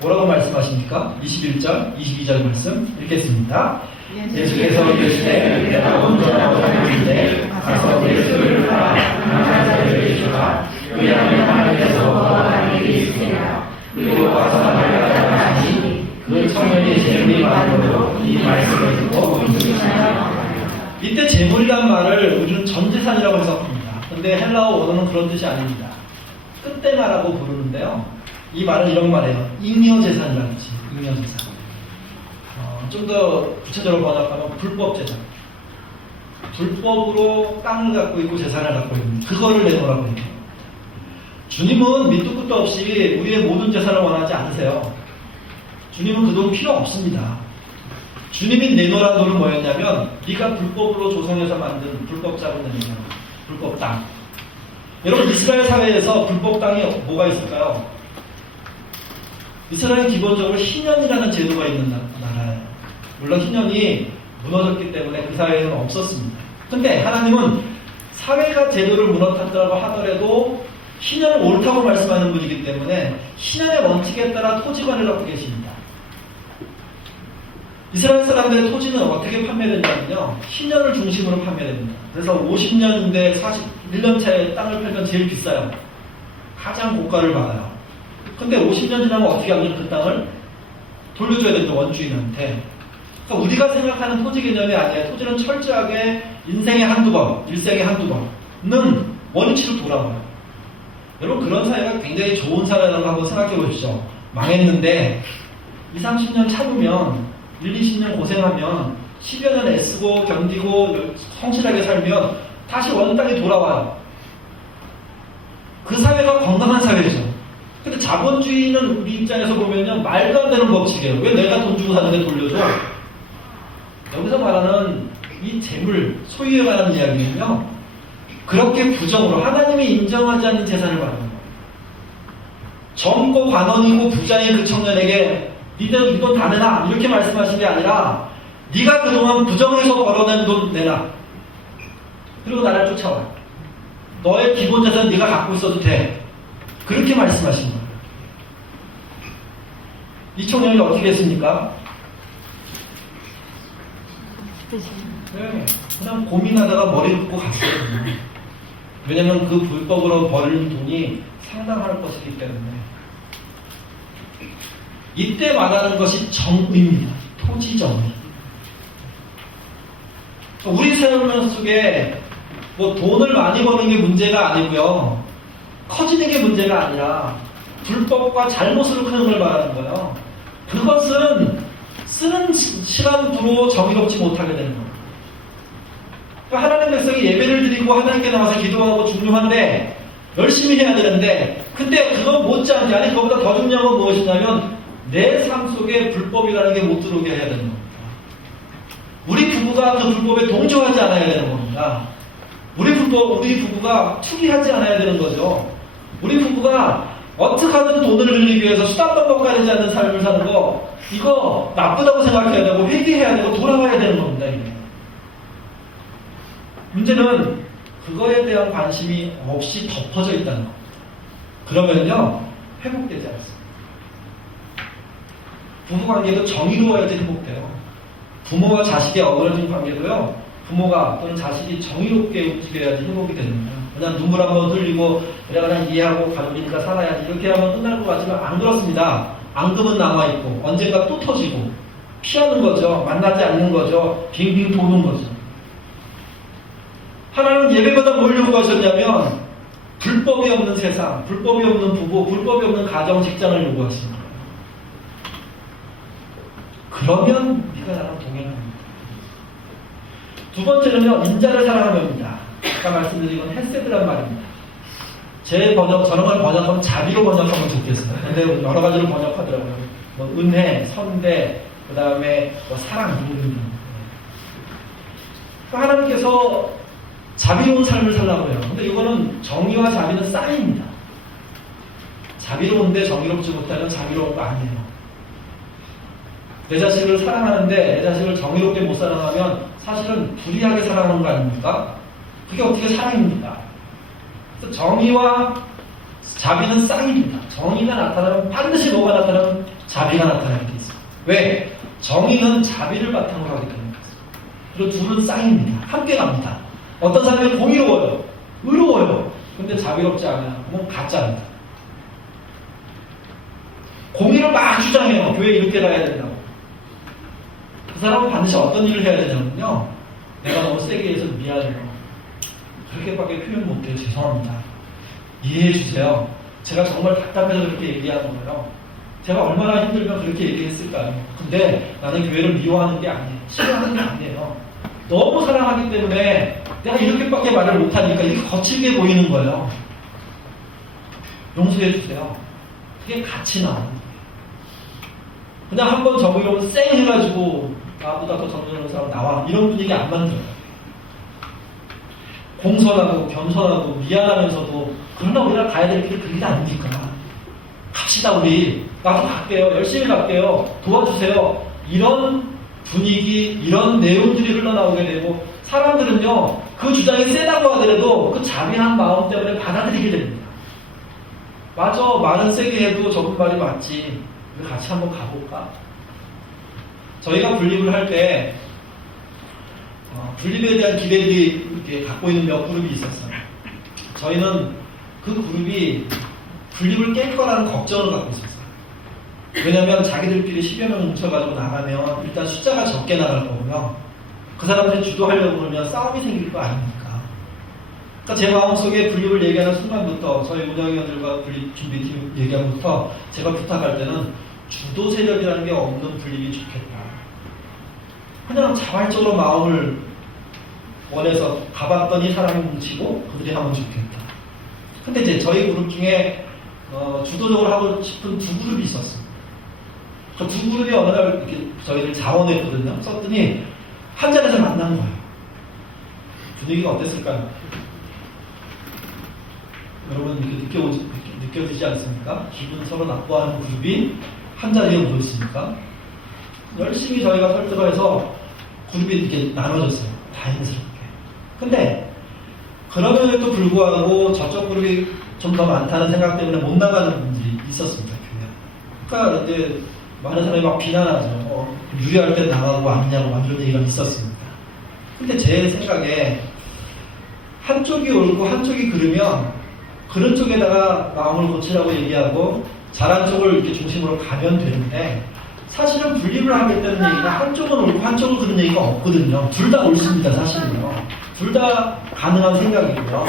뭐라고 말씀하십니까? 21절, 22절 말씀 읽겠습니다. 예수께서 이르시되 내가 먼저 나오는데 가서 예수를 따라 강한 자를 예수가 그 양의 하늘에서 거하는 일이 있으리라. 그리고 와서 말하다니 그 청년이 재물이 많으므로 이 말씀을 듣고 이때 재물이란 말을 우리는 전 재산이라고 해석합니다. 근데 헬라어 원어는 그런 뜻이 아닙니다. 끝대마라고 부르는데요. 이 말은 이런 말이에요. 잉여재산이라는 뜻이에요. 잉여재산. 좀 더 구체적으로 번역하면 불법재산. 불법으로 땅을 갖고 있고 재산을 갖고 있는 그거를 내놓으라고 해요. 주님은 밑도 끝도 없이 우리의 모든 재산을 원하지 않으세요. 주님은 그 돈 필요 없습니다. 주님이 내놓으라는 돈은 뭐였냐면 네가 불법으로 조성해서 만든 불법 자금 내놓으라. 불법 땅. 여러분 이스라엘 사회에서 불법 땅이 뭐가 있을까요? 이스라엘은 기본적으로 희년이라는 제도가 있는 나라예요. 물론 희년이 무너졌기 때문에 그 사회에는 없었습니다. 근데 하나님은 사회가 제도를 무너뜨렸다고 하더라도 희년은 옳다고 말씀하는 분이기 때문에 희년의 원칙에 따라 토지관을 갖고 계십니다. 이스라엘 사람들의 토지는 어떻게 판매되냐면요. 희년을 중심으로 판매됩니다. 그래서 50년인데 41년 차에 땅을 팔면 제일 비싸요. 가장 고가를 받아요. 근데 50년 지나면 어떻게 하면 그 땅을 돌려줘야 되죠. 원주인한테. 그러니까 우리가 생각하는 토지 개념이 아니에요. 토지는 철저하게 인생의 한두 번, 일생의 한두 번은 원위치로 돌아와요. 여러분 그런 사회가 굉장히 좋은 사회라고 한번 생각해 보십시오. 망했는데 20, 30년 참으면 1, 20년 고생하면 10여 년 애쓰고 견디고 성실하게 살면 다시 원땅에 돌아와요. 그 사회가 건강한 사회죠. 근데 자본주의는 우리 입장에서 보면요 말도 안 되는 법칙이에요. 왜 내가 돈 주고 사는데 돌려줘? 여기서 말하는 이 재물, 소유에 관한 이야기는요 그렇게 부정으로 하나님이 인정하지 않는 재산을 말하는 거예요. 젊고 관원이고 부자인 그 청년에게 니들 이 돈 다 내놔 이렇게 말씀하신 게 아니라 네가 그동안 부정해서 벌어낸 돈 내놔. 그리고 나를 쫓아와. 너의 기본 재산 네가 갖고 있어도 돼. 그렇게 말씀하신 거예요. 이 청년이 어떻게 했습니까? 네, 그냥 고민하다가 머리 긋고 갔어요. 왜냐면 그 불법으로 벌린 돈이 상당할 것이기 때문에. 이때 말하는 것이 정의입니다. 토지 정의. 우리 삶 속에 뭐 돈을 많이 버는 게 문제가 아니고요. 커지는 게 문제가 아니라 불법과 잘못으로 크는 걸 말하는 거예요. 그것은 쓰는 시간으로 정의롭지 못하게 되는 겁니다. 그러니까 하나님 백성이 예배를 드리고 하나님께 나와서 기도하고 중요한데 열심히 해야 되는데 근데 그거 못지않게 아니 그거보다 더 중요한 건 무엇이냐면 내 삶 속에 불법이라는 게 못 들어오게 해야 되는 겁니다. 우리 부부가 그 불법에 동조하지 않아야 되는 겁니다. 우리 부부가 투기하지 않아야 되는 거죠. 우리 부부가 어떻게 하든 돈을 늘리기 위해서 수단방법까지 되지 않는 삶을 사는 거 이거 나쁘다고 생각해야 되고 회개해야 되고 돌아와야 되는 겁니다. 이게. 문제는 그거에 대한 관심이 없이 덮어져 있다는 겁니다. 그러면요 회복되지 않습니다. 부부관계도 정의로워야지 회복돼요. 부모와 자식의 어그러진 관계도요 부모가 또는 자식이 정의롭게 움직여야지 회복이 됩니다. 그냥 눈물 한번 흘리고 내가 그냥 이해하고 가족이니까 살아야지 이렇게 하면 끝날 것 같지만 안 그렇습니다. 앙금은 남아있고 언젠가 또 터지고 피하는 거죠. 만나지 않는 거죠. 빙빙 도는 거죠. 하나님은 예배보다 뭘 요구하셨냐면 불법이 없는 세상, 불법이 없는 부부, 불법이 없는 가정, 직장을 요구하십니다. 그러면 네가 나랑 동행합니다. 두 번째는요, 인자를 사랑하면입니다. 아까 말씀드린 건 헤세드란 말입니다. 제 번역, 저런 걸 번역하면 자비로 번역하면 좋겠어요. 근데 여러 가지로 번역하더라고요. 뭐 은혜, 선대, 그 다음에 뭐 사랑, 하나님께서 자비로운 삶을 살라고 해요. 근데 이거는 정의와 자비는 쌍입니다. 자비로운데 정의롭지 못하면 자비로운 거 아니에요. 내 자식을 사랑하는데 내 자식을 정의롭게 못 사랑하면 사실은 불의하게 사랑하는 거 아닙니까? 그게 어떻게 사랑입니까? 그래서 정의와 자비는 쌍입니다. 정의가 나타나면 반드시 뭐가 나타나면 자비가 나타나는 게 있어요. 왜? 정의는 자비를 바탕으로 하기 때문에 그리고 둘은 쌍입니다. 함께 갑니다. 어떤 사람이 공의로워요. 의로워요. 근데 자비롭지 않아요. 그건 가짜입니다. 공의를 막 주장해요. 교회 이렇게 가야 된다고. 그 사람은 반드시 어떤 일을 해야 되냐면요. 내가 너무 세게 해서 미안해요. 그렇게밖에 표현 못해요. 죄송합니다. 이해해 주세요. 제가 정말 답답해서 그렇게 얘기하는 거예요. 제가 얼마나 힘들면 그렇게 얘기했을까요? 근데 나는 교회를 미워하는 게 아니에요. 싫어하는 게 아니에요. 너무 사랑하기 때문에 내가 이렇게밖에 말을 못하니까 이렇게 거칠게 보이는 거예요. 용서해 주세요. 그게 같이 나오는 거예요. 그냥 한번 정의로운 쌩 해가지고 나보다 더 정의로운 사람 나와 이런 분위기 안 만들어요. 공손하고 겸손하고 미안하면서도 그러나 우리가 가야 될 길이 그게 아닙니까? 갑시다 우리. 나도 갈게요. 열심히 갈게요. 도와주세요. 이런 분위기, 이런 내용들이 흘러나오게 되고 사람들은요. 그 주장이 세다고 하더라도 그 자비한 마음 때문에 받아들이게 됩니다. 맞아. 말은 세게 해도 저분 말이 맞지. 우리 같이 한번 가볼까? 저희가 분립을 할 때 분립에 대한 기대들이 이렇게 갖고 있는 몇 그룹이 있었어요. 저희는 그 그룹이 분립을 깰 거라는 걱정을 갖고 있었어요. 왜냐하면 자기들끼리 10여 명 뭉쳐가지고 나가면 일단 숫자가 적게 나갈 거고요. 그 사람들이 주도하려고 그러면 싸움이 생길 거 아닙니까? 그러니까 제 마음속에 분립을 얘기하는 순간부터 저희 운영위원들과 분립 준비팀 얘기하면부터 제가 부탁할 때는 주도 세력이라는 게 없는 분립이 좋겠다. 그냥 자발적으로 마음을 원해서 가봤더니 사람이 뭉치고 그들이 하면 좋겠다. 근데 이제 저희 그룹 중에 주도적으로 하고 싶은 두 그룹이 있었어요. 그 두 그룹이 어느 날 이렇게 저희를 자원했거든요. 썼더니 한 자리에서 만난 거예요. 분위기가 어땠을까요? 여러분 이렇게 느껴지지 않습니까? 기분 서로 나빠하는 그룹이 한 자리에 모였으니까 열심히 저희가 설득을 해서 그룹이 이렇게 나눠졌어요. 다행스럽게. 근데 그럼에도 불구하고 저쪽 그룹이 좀 더 많다는 생각 때문에 못 나가는 분들이 있었습니다. 그러니까 이제 많은 사람이 막 비난하죠. 유리할 때 나가고 아니냐고 막 이런 얘기가 있었습니다. 근데 제 생각에 한쪽이 옳고 한쪽이 그르면 그런 쪽에다가 마음을 고치라고 얘기하고 잘한 쪽을 이렇게 중심으로 가면 되는데 사실은 분립을 하겠다는 얘기가 한쪽은 옳고 한쪽은 그런 얘기가 없거든요. 둘 다 옳습니다. 사실은요. 둘 다 가능한 생각이고요.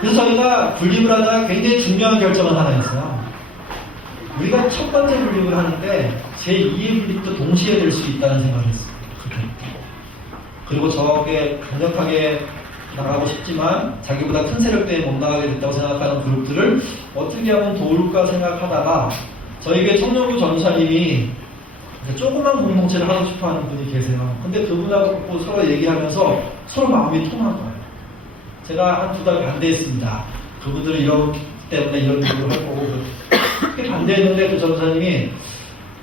그래서 저희가 분립을 하다가 굉장히 중요한 결정을 하나 했어요. 우리가 첫 번째 분립을 하는데 제2의 분립도 동시에 될 수 있다는 생각을 했어요. 그리고 저게 강력하게 나가고 싶지만 자기보다 큰 세력 때문에 못 나가게 됐다고 생각하는 그룹들을 어떻게 하면 도울까 생각하다가 저희 교회 청년부 전사님이 조그만 공동체를 하고 싶어 하는 분이 계세요. 근데 그분하고 서로 얘기하면서 서로 마음이 통한 거예요. 제가 한 2달 반대했습니다. 그분들은 이런 때문에 이런 일을 할 거고 그렇게 반대했는데 그 전사님이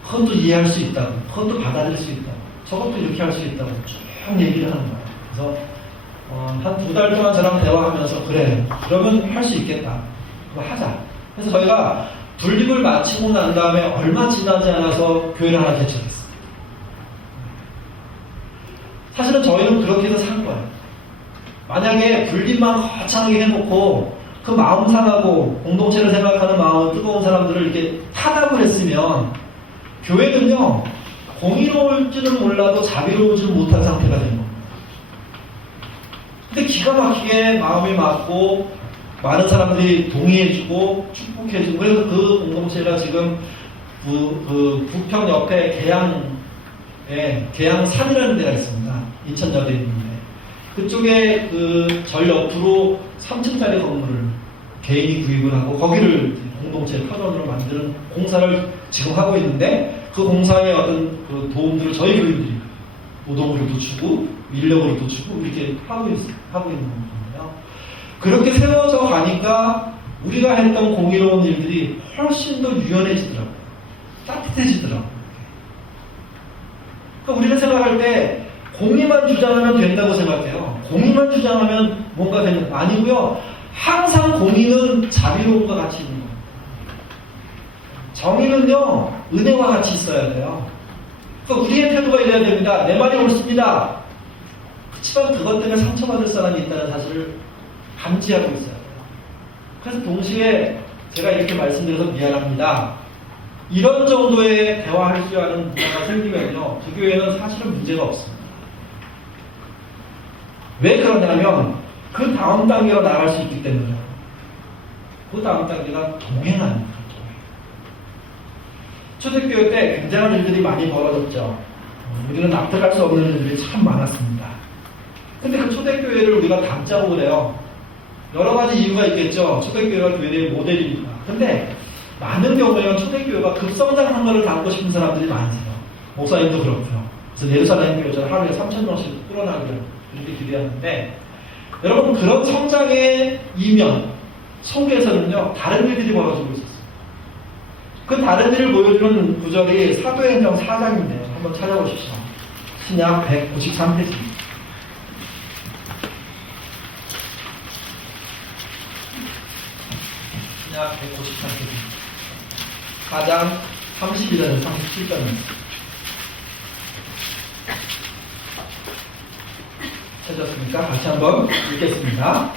그것도 이해할 수 있다고 그것도 받아들일 수 있다고 저것도 이렇게 할 수 있다고 쭉 얘기를 하는 거예요. 그래서 한 2달 동안 저랑 대화하면서 그래 그러면 할 수 있겠다. 그럼 하자. 그래서 저희가 분립을 마치고 난 다음에 얼마 지나지 않아서 교회를 하나 개척했어요. 사실은 저희는 그렇게 해서 산 거예요. 만약에 분립만 거창하게 해놓고 그 마음 상하고 공동체를 생각하는 마음 뜨거운 사람들을 이렇게 타락을 했으면 교회는요 공의로울지는 몰라도 자비로울지는 못한 상태가 된 겁니다. 근데 기가 막히게 마음이 맞고 많은 사람들이 동의해주고 축복해주고 그래서 그 공동체가 지금 부평 옆에 계양산이라는 데가 있습니다. 인천여대에 있는데 그쪽에 그 절 옆으로 3층짜리 건물을 개인이 구입을 하고 거기를 공동체 편원으로 만드는 공사를 지금 하고 있는데 그 공사의 어떤 그 도움들을 저희 교인들이 노동으로도 주고 인력으로도 주고 이렇게 하고 있는 거거든요. 그렇게 세워져 가니까 우리가 했던 공의로운 일들이 훨씬 더 유연해지더라고요. 따뜻해지더라고요. 그러니까 우리가 생각할 때 공의만 주장하면 된다고 생각해요. 공의만 주장하면 뭔가 되는 거 아니고요. 항상 공의는 자비로움과 같이 있는 겁니다. 정의는요, 은혜와 같이 있어야 돼요. 그러니까 우리의 태도가 이래야 됩니다. 내 말이 옳습니다. 그렇지만 그것 때문에 상처받을 사람이 있다는 사실을 감지하고 있어야 돼요. 그래서 동시에 제가 이렇게 말씀드려서 미안합니다. 이런 정도의 대화할 수 있는 문화가 생기면요, 그 교회는 사실은 문제가 없습니다. 왜 그러냐면 그 다음 단계로 나갈 수 있기 때문이에요. 그 다음 단계가 동행합니다. 초대교회 때 굉장한 일들이 많이 벌어졌죠. 우리는 납득할 수 없는 일들이 참 많았습니다. 근데 그 초대교회를 우리가 담자고 그래요. 여러 가지 이유가 있겠죠. 초대교회가 교회의 모델이니까. 근데 많은 경우에는 초대교회가 급성장한 것을 담고 싶은 사람들이 많으세요. 목사님도 그렇고요. 그래서 예루살렘 교회처럼 하루에 3,000명씩 끌어나기를 이렇게 기대하는데, 여러분 그런 성장의 이면 속에서는요 다른 일들이 벌어지고 있었어요. 그 다른 일을 보여주는 구절이 사도행전 4장인데요. 한번 찾아보십시오. 신약 193페이지입니다. 신약 193페이지 4장 32절에서 37절입니다. 찾았습니까? 다시 한번 읽겠습니다.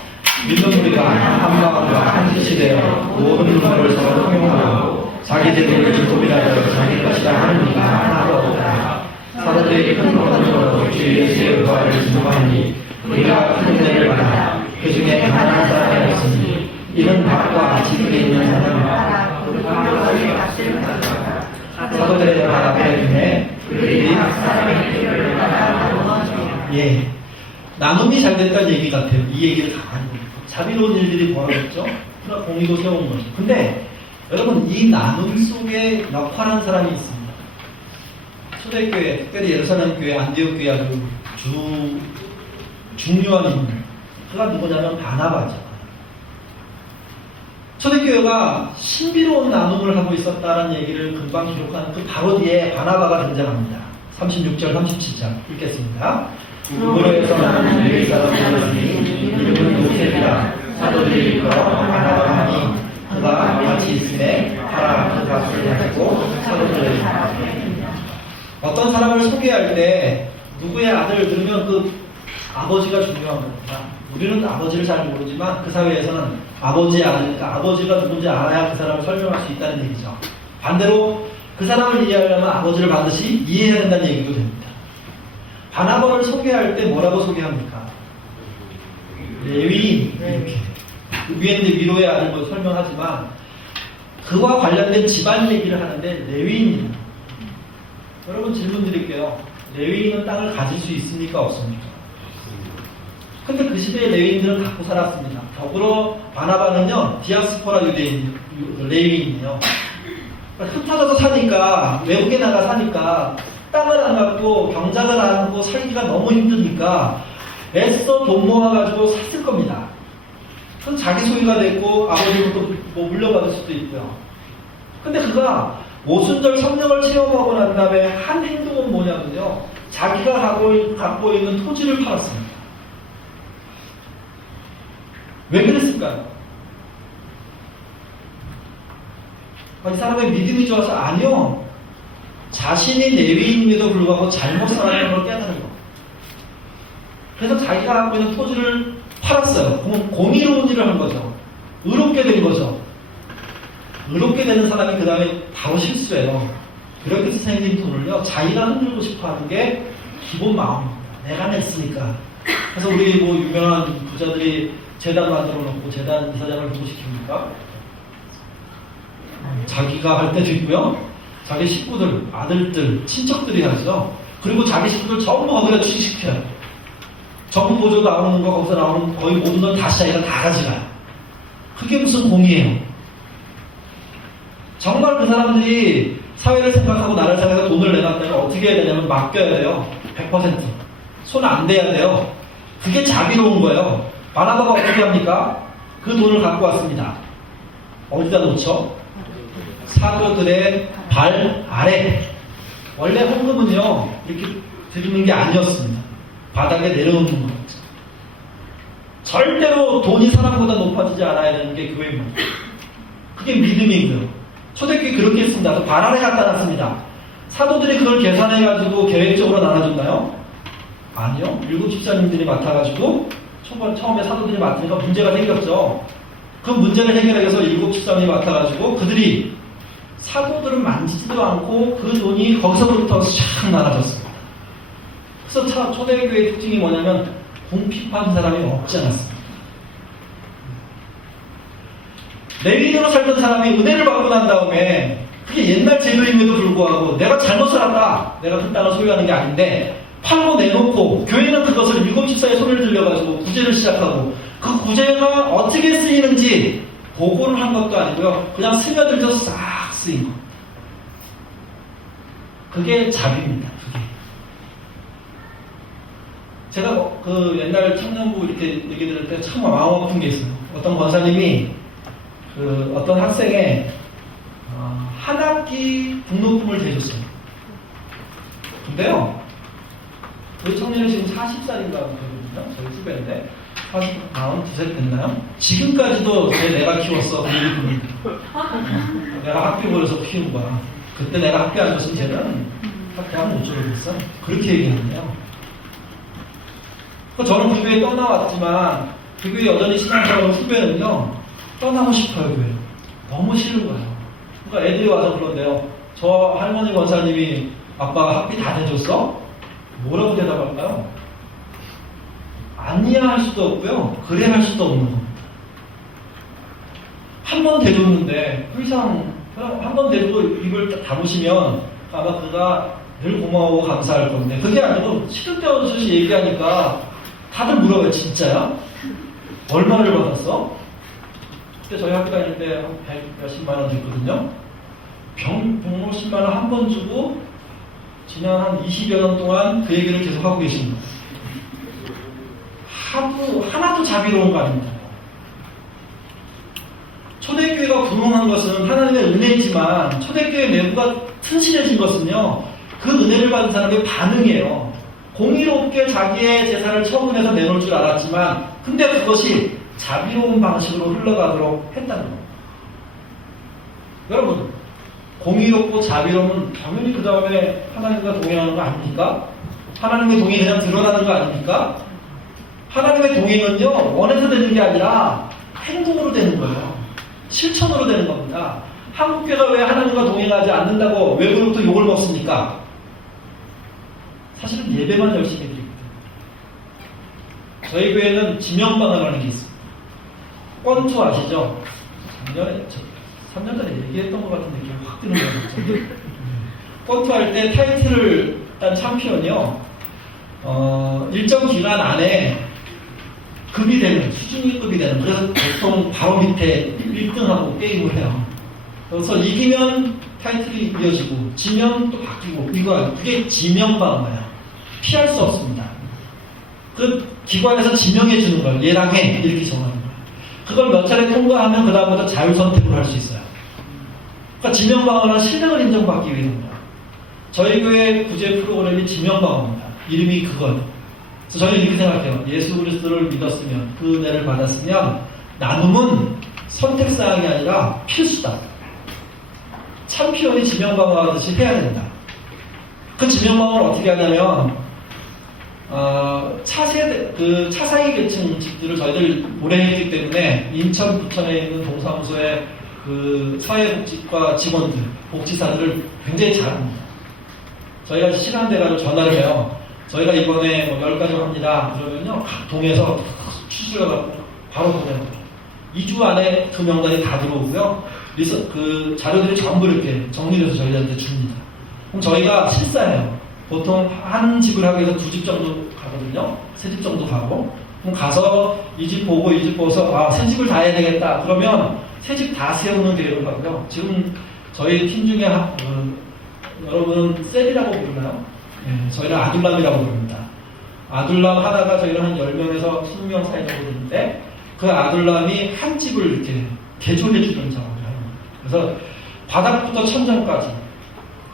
믿는 우리가 한 마음과 한 뜻이 되어 모든 것을 서로 통용하고 자기 제도를 주도비라도 자기 것이라 하는 이가 하나도 없다. 사도들이 큰 권능으로 주 예수의 부활을 주도하니 우리가 큰 은혜를 받아 그 중에 가난한 사람이 없으니 이는 밥과 지식에 있는 사람은 사도들의 발 앞에 두매 그들이 각 사람의 길을 따라 나누어 예. 나눔이 잘 됐다는 얘기 같아요. 이 얘기를 다 하는 거예요. 자비로운 일들이 벌어졌죠. 그러나 공의도 세운 거죠. 근데 여러분 이 나눔 속에 역할한 사람이 있습니다. 초대교회, 특별히 예루살렘 교회, 안디옥 교회 아주 중요한 인물. 그가 누구냐면 바나바죠. 초대교회가 신비로운 나눔을 하고 있었다는 얘기를 금방 기록한 그 바로 뒤에 바나바가 등장합니다. 36절, 37절 읽겠습니다. 우로에서 나는 유대 사람들이 이름은 요셉이라 사도들이 이끌어 바나바가 하니 그가 같이 있음에 하나 그 값을 가지고 사도들에게 어떤 사람을 소개할 때 누구의 아들을 들으면 그 아버지가 중요한 겁니다. 우리는 아버지를 잘 모르지만 그 사회에서는 아버지의 아들이니까 아버지가 누군지 알아야 그 사람을 설명할 수 있다는 얘기죠. 반대로 그 사람을 이해하려면 아버지를 반드시 이해해야 된다는 얘기도 됩니다. 바나바를 소개할 때 뭐라고 소개합니까? 레위인 이렇게 위에 있는 위로의 아들로 설명하지만 그와 관련된 집안 얘기를 하는데 레위인입니다. 여러분 질문 드릴게요. 레위인은 땅을 가질 수 있습니까? 없습니까? 근데 그 시대의 레위인들은 갖고 살았습니다. 더불어 바나바는요 디아스포라 유대인 레위인이에요. 흩어져서 사니까 외국에 나가 사니까 땅을 안 갖고 경작을 안 하고 살기가 너무 힘드니까 애써 돈 모아가지고 샀을 겁니다. 그건 자기 소유가 됐고 아버지로부터 뭐 물려받을 수도 있고요. 근데 그가 오순절 성령을 체험하고 난 다음에 한 행동은 뭐냐면요, 자기가 갖고 있는 토지를 팔았습니다. 왜 그랬을까요? 이 사람의 믿음이 좋아서 아니요. 자신이 레위인임에도 불구하고 잘못 살았다는 걸 깨달은 겁니다. 그래서 자기가 갖고 있는 토지를 팔았어요. 그럼 공의로운 일을 한 거죠. 의롭게 된 거죠. 의롭게 되는 사람이 그 다음에 바로 실수해요. 그렇게 해서 생긴 돈을요, 자기가 흔들고 싶어 하는 게 기본 마음입니다. 내가 냈으니까. 그래서 우리 뭐 유명한 부자들이 재단 만들어 놓고 재단 이사장을 누구 시킵니까? 자기가 할 때도 있고요. 자기 식구들, 아들들, 친척들이 하죠. 그리고 자기 식구들 전부 거기다 취직시켜요. 정부 보조 나오는 거, 거기서 나오는 거의 모든 걸 다시 자기가 다 가져가요. 그게 무슨 공이에요? 정말 그 사람들이 사회를 생각하고 나라를 생각해서 돈을 내놨다면 어떻게 해야 되냐면 맡겨야 돼요. 100%. 손 안 대야 돼요. 그게 자비로운 거예요. 바나바가 어떻게 합니까? 그 돈을 갖고 왔습니다. 어디다 놓죠? 사도들의 발 아래. 원래 헌금은요, 이렇게 드리는 게 아니었습니다. 바닥에 내려놓는 거예요. 절대로 돈이 사람보다 높아지지 않아야 되는 게 교회입니다. 그게 믿음이고요. 초대교회 그렇게 했습니다. 발 아래 갖다 놨습니다. 사도들이 그걸 계산해가지고 계획적으로 나눠줬나요? 아니요. 일곱 집사님들이 맡아가지고 처음에 사도들이 맡으니까 문제가 생겼죠. 그 문제를 해결하기 위해서 일곱 집사님이 맡아가지고 그들이 사도들은 만지지도 않고 그 돈이 거기서부터 샥 나눠졌습니다. 그래서 초대교회의 특징이 뭐냐면 궁핍한 사람이 없지 않았습니다. 레위인으로 살던 사람이 은혜를 받고 난 다음에 그게 옛날 제도임에도 불구하고 내가 잘못 살았다. 내가 그 땅을 소유하는 게 아닌데 팔고 내놓고 교회는 그것을 일곱 집사의 손을 들려가지고 구제를 시작하고 그 구제가 어떻게 쓰이는지 보고를 한 것도 아니고요. 그냥 스며들려서 싹 쓰인 것. 그게 자비입니다. 그게. 제가 그 옛날 청년부 이렇게 얘기 들을 때 참 마음 아픈 게 있어요. 어떤 권사님이 그 어떤 학생의 한 학기 등록금을 대줬어요. 근데요, 그 청년이 지금 40살인가 되거든요. 저희 후배인데 42살 됐나요? 지금까지도 내가 키웠어. 내가 학교 보여서 키운 거야. 그때 내가 학교 안 줬으면 쟤는 학교 안 못 졸업했어. 그렇게 얘기하네요. 저는 그 교회에 떠나왔지만 그 교회 여전히 신앙생활 후배는요 떠나고 싶어요. 교회 너무 싫은 거예요. 그러니까 애들이 와서 그런데요, 저 할머니 권사님이 아빠 학비 다 내줬어? 뭐라고 대답할까요? 아니야 할 수도 없고요, 그래 할 수도 없는 겁니다. 한 번 대줬는데 그 이상 한 번 대주고 입을 담으시면 아마 그가 늘 고마워 감사할 건데, 그게 아니고 시도 때 없이 얘기하니까 다들 물어봐요. 진짜야? 얼마를 받았어? 그때 저희 학교 다닐 때 한 100몇십만 원 줬거든요. 병목 10만 원 한 번 주고 지난 한 20여 년 동안 그 얘기를 계속 하고 계십니다. 하나도 자비로운 거 아닙니다. 초대교회가 부흥한 것은 하나님의 은혜이지만 초대교회 내부가 튼실해진 것은요, 그 은혜를 받은 사람의 반응이에요. 공의롭게 자기의 재산을 처분해서 내놓을 줄 알았지만 근데 그것이 자비로운 방식으로 흘러가도록 했다는 겁니다. 여러분, 공의롭고 자비로움은 당연히 그 다음에 하나님과 동행하는 거 아닙니까? 하나님의 동행이 그냥 드러나는 거 아닙니까? 하나님의 동행은요, 원해서 되는 게 아니라 행동으로 되는 거예요. 실천으로 되는 겁니다. 한국교회가 왜 하나님과 동행하지 않는다고 외부로부터 욕을 먹습니까? 사실은 예배만 열심히 드립니다. 저희 교회는 지명방을 게 있습니다. 권투 아시죠? 작년에, 3년 전에 얘기했던 것 같은데 기억이 확 드는 거죠. 권투 할 때 타이틀을 딴 챔피언이요, 일정 기간 안에 급이 되는, 수준급이 되는, 그래서 보통 바로 밑에 1등하고 게임을 해요. 그래서 이기면 타이틀이 이어지고 지면 또 바뀌고, 그게 지명방어예요. 피할 수 없습니다. 그 기관에서 지명해 주는 걸 얘랑해 이렇게 정하는 거예요. 그걸 몇 차례 통과하면 그 다음부터 자율선택을 할 수 있어요. 그러니까 지명방어는 실력을 인정받기 위해서입니다. 저희 교회 구제 프로그램이 지명방어입니다. 이름이 그거예요. 그래서 저는 이렇게 생각해요. 예수 그리스도를 믿었으면, 그 은혜를 받았으면 나눔은 선택사항이 아니라 필수다. 챔피언이 지명방어하듯이 해야 된다. 그 지명방어를 어떻게 하냐면 차상위 계층 집들을 저희들 오래 했기 때문에 인천, 부천에 있는 동사무소의 그 사회복지과 직원들, 복지사들을 굉장히 잘합니다. 저희가 시간대가지고 전화를 해요. 저희가 이번에 10가지 합니다. 그러면요, 각 동에서 추출해갖고 바로 보내요. 2주 안에 그 명단이 다 들어오고요. 그 자료들이 전부 이렇게 정리돼서 저희한테 줍니다. 그럼 저희가 실사해요. 보통 한 집을 하기 위해서 2집 정도 가거든요. 3집 정도 가고. 그럼 가서 이 집 보고 이 집 보고서 3집을 다 해야 되겠다. 그러면 3집 다 세우는 계획을 하고요. 지금 저희 팀 중에 여러분 셀이라고 부르나요? 네, 저희는 아둘람이라고 부릅니다. 아둘람 하나가 저희는 한 10명에서 20명 사이 정도 되는데 그 아둘람이 한 집을 이렇게 개조해주는 작업을 합니다. 그래서 바닥부터 천장까지,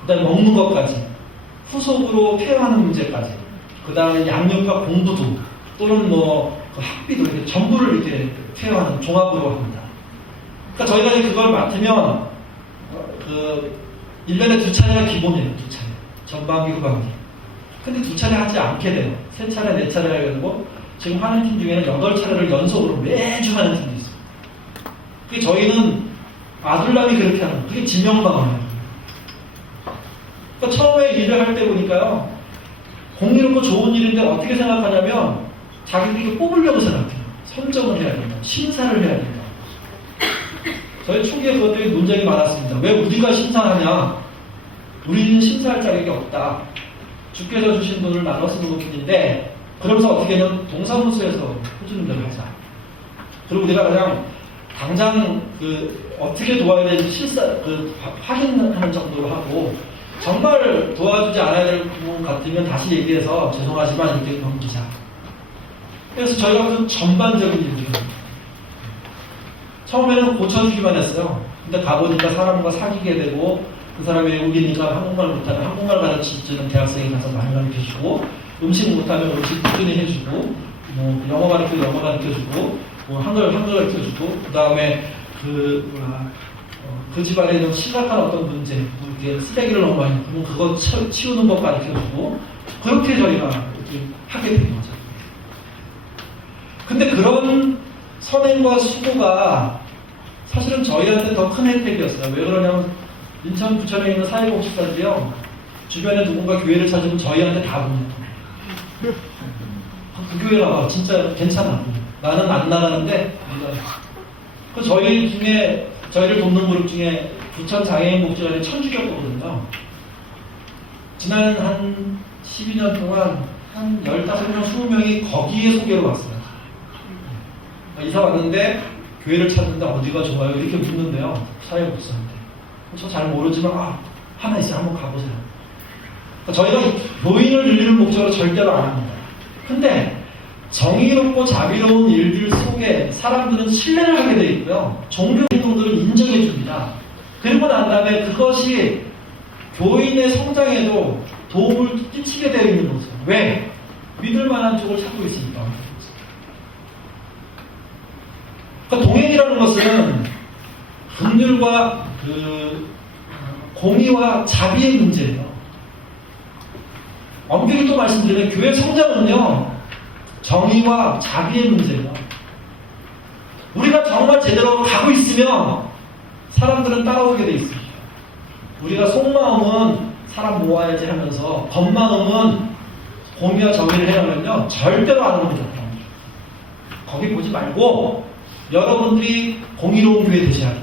그 다음에 먹는 것까지, 후속으로 케어하는 문제까지, 그 다음에 양육과 공부도, 또는 그 학비도 이렇게 전부를 이렇게 케어하는 종합으로 합니다. 그러니까 저희가 이제 그걸 맡으면, 1년에 2차례가 기본이에요, 2차례. 전반기, 후반기. 근데 2차례 하지 않게 돼요. 3차례, 4차례 하게 되고, 지금 하는 팀 중에는 8차례를 연속으로 매주 하는 팀도 있어요. 그게 저희는 아둘람이 그렇게 하는 거예요. 그게 지명방어예요. 그러니까 처음에 일을 할 때 보니까요, 공의롭고 좋은 일인데 어떻게 생각하냐면, 자기들이 뽑으려고 생각해요. 선정을 해야 된다. 심사를 해야 된다. 저희 초기에 그것들이 논쟁이 많았습니다. 왜 우리가 심사하냐? 우리는 심사할 자격이 없다. 주께서 주신 돈을 나눠 쓰는 것뿐인데, 그러면서 어떻게든 동사무소에서 해주는 대로 하자. 그리고 우리가 그냥 당장 어떻게 도와야 될지 확인하는 정도로 하고, 정말 도와주지 않아야 될 부분 같으면 다시 얘기해서 죄송하지만 이렇게 넘기자. 그래서 저희가 무슨 전반적인 일들을 합니다. 처음에는 고쳐주기만 했어요. 근데 가보니까 사람과 사귀게 되고, 그 사람이 외국이니까 한국말 못하면 한국말 가르치는 대학생이 가서 많이 가르쳐주고, 음식 못하면 음식 꾸준히 해주고, 영어 가르치면 영어 가르쳐주고, 한글 가르쳐주고, 그 다음에 그 집안에 있는 심각한 어떤 문제, 이렇게 쓰레기를 너무 많이 넣으면 그거 치우는 법 가르쳐주고, 그렇게 저희가 이렇게 하게 된 거죠. 근데 그런 선행과 수고가 사실은 저희한테 더 큰 혜택이었어요. 왜 그러냐면 인천, 부천에 있는 사회복지사들이요, 주변에 누군가 교회를 찾으면 저희한테 다 봅니다. 그 교회 가봐. 진짜 괜찮아. 나는 안 나가는데 그 저희 중에, 저희를 돕는 그룹 중에 부천 장애인 복지관에 천주교거든요. 지난 한 12년 동안 한 15명, 20명이 거기에 소개로 왔어요. 이사 왔는데 교회를 찾는데 어디가 좋아요? 이렇게 묻는데요. 사회복지사한테. 저 잘 모르지만 하나 있어요. 한번 가보세요. 그러니까 저희가 교인을 늘리는 목적으로 절대로 안 합니다. 근데 정의롭고 자비로운 일들 속에 사람들은 신뢰를 하게 되어 있고요. 종교 행동들은 인정해 줍니다. 그리고 난 다음에 그것이 교인의 성장에도 도움을 끼치게 되어 있는 거죠. 왜? 믿을 만한 쪽을 찾고 있으니까. 그러니까 동행이라는 것은 긍휼과 공의와 자비의 문제예요. 엄격히 또 말씀드리면 교회 성장은요, 정의와 자비의 문제예요. 우리가 정말 제대로 가고 있으면 사람들은 따라오게 돼 있습니다. 우리가 속마음은 사람 모아야지 하면서 겉마음은 공의와 정의를 해야면요, 절대로 안 오는 거죠. 거기 보지 말고 여러분들이 공의로운 교회 되셔야 돼요.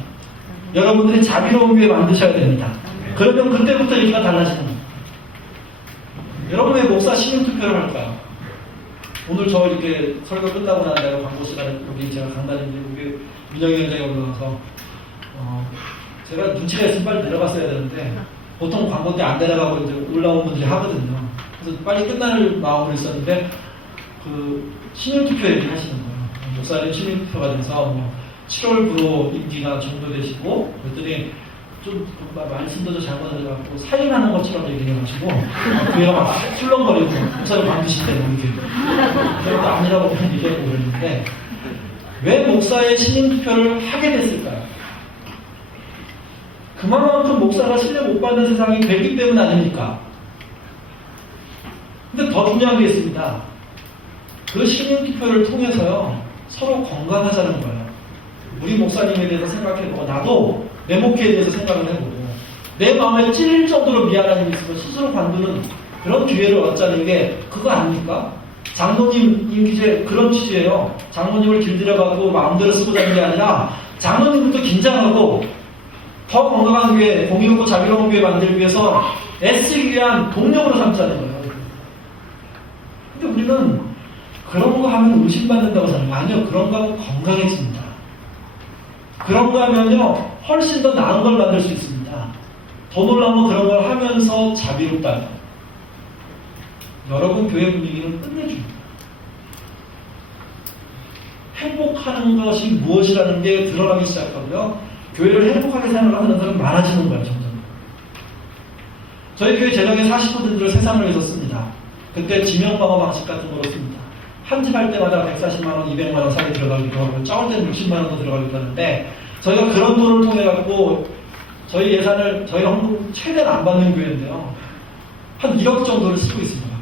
여러분들이 자비로운 교회 만드셔야 됩니다. 그러면 그때부터 얘기가 달라지는 거예요. 여러분 왜 목사 신용투표를 할까요? 오늘 저 이렇게 설교 끝나고 난 다음에 광고 시간에 여기 제가 강단인데 우리 민영이 현장에 올라가서 제가 눈치가 있으면 빨리 내려갔어야 되는데 보통 광고 때 안 내려가고 이제 올라온 분들이 하거든요. 그래서 빨리 끝날 마음으로 있었는데 신용투표 얘기를 하시는 거예요. 목사님 신용투표가 돼서 7월부로 임기가 종료되시고 그랬더니 좀 말씀도 좀 잘못 들어갖고 사인하는 것처럼 얘기해가지고 교회가 막 출렁거리고 목사님 만드신다고 이렇게 그것도 아니라고 그냥 얘기하고 그랬는데 왜 목사의 신임투표를 하게 됐을까요? 그만큼 목사가 신뢰 못 받는 세상이 되기 때문 아닙니까? 근데 더 중요한 게 있습니다. 그 신임투표를 통해서요 서로 건강하자는 거예요. 우리 목사님에 대해서 생각해보고 나도 내 목회에 대해서 생각을 해보고 내 마음에 찔릴 정도로 미안한 일이 있으면 스스로 관두는 그런 기회를 얻자는 게 그거 아닙니까? 장로님 임기제 그런 취지예요. 장로님을 길들여가지고 마음대로 쓰고 다니는 게 아니라 장로님부터 긴장하고 더 건강한 교회, 공의롭고 자비로운 교회 만들기 위해서 애쓰기 위한 동력으로 삼자는 거예요. 근데 우리는 그런 거 하면 의심받는다고 생각해요. 아니요, 그런 거 하면 건강해집니다. 그런 거 하면요, 훨씬 더 나은 걸 만들 수 있습니다. 더 놀라운 건 그런 걸 하면서 자비롭다. 여러분 교회 분위기는 끝내줍니다. 행복하는 것이 무엇이라는 게 드러나기 시작하고요. 교회를 행복하게 생각하는 사람은 많아지는 거예요, 점점. 저희 교회 재정의 40%를 세상을 위해서 씁니다. 그때 지명방어 방식 같은 거로 씁니다. 한 집 할 때마다 140만원, 200만원 사이 들어가기도 하고, 적을 때는 60만원도 들어가기도 하는데, 저희가 그런 돈을 통해갖고, 저희 예산을, 저희 헌금 최대한 안 받는 교회인데요. 한 1억 정도를 쓰고 있습니다.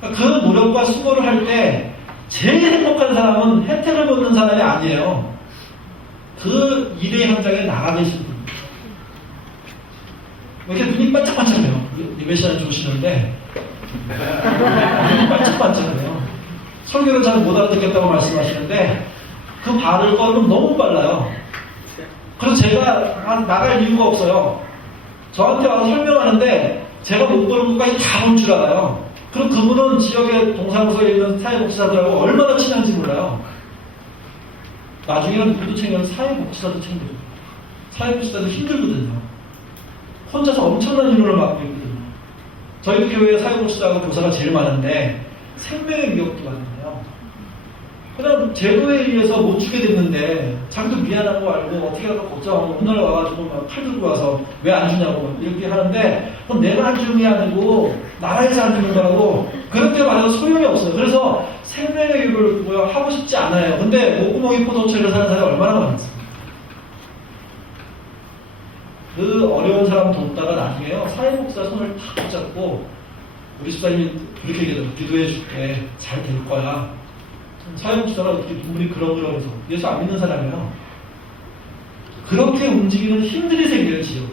그러니까 그 노력과 수고를 할 때, 제일 행복한 사람은 혜택을 받는 사람이 아니에요. 그 일의 현장에 나가 계신 분입니다. 이렇게 눈이 반짝반짝해요. 예배시간 주시는데 눈이 반짝반짝해요. 설교를 잘 못 알아듣겠다고 말씀하시는데 그 발을 걸으면 너무 빨라요. 그래서 제가 나갈 이유가 없어요. 저한테 와서 설명하는데 제가 못 보는 것까지 다 볼 줄 알아요. 그럼 그분은 지역의 동사무소에 있는 사회복지사들하고 얼마나 친한지 몰라요. 나중에는 누구도 챙겨는 사회복지사도 챙겨줘요. 사회복지사도 힘들거든요. 혼자서 엄청난 인원을 맡고 있거든요. 저희 교회에 사회복지사하고 교사가 제일 많은데 생명의 위협도 많은데요. 그냥 제도에 의해서 못 주게 됐는데 자기도 미안한 거 알고 어떻게 하다 걱정하고 오늘 와가지고 막 칼 들고 와서 왜 안 주냐고 이렇게 하는데 그럼 내가 안 주는 게 아니고 나라에서 안 주는 거라고 그렇게 말해도 소용이 없어요. 그래서 생명의 위협을 하고 싶지 않아요. 근데 목구멍이 포도철을 사는 사람이 얼마나 많습니까? 그 어려운 사람 돕다가 나중에요 사회복지사 손을 탁 붙잡고 우리 집사님이 그렇게 얘기하더라고요. 기도해 줄게 잘 될 거야. 사회복지사가 어떻게 눈물이 그러그러해서 예수 안 믿는 사람이에요. 그렇게 움직이는 힘들이 생겨요, 지역에.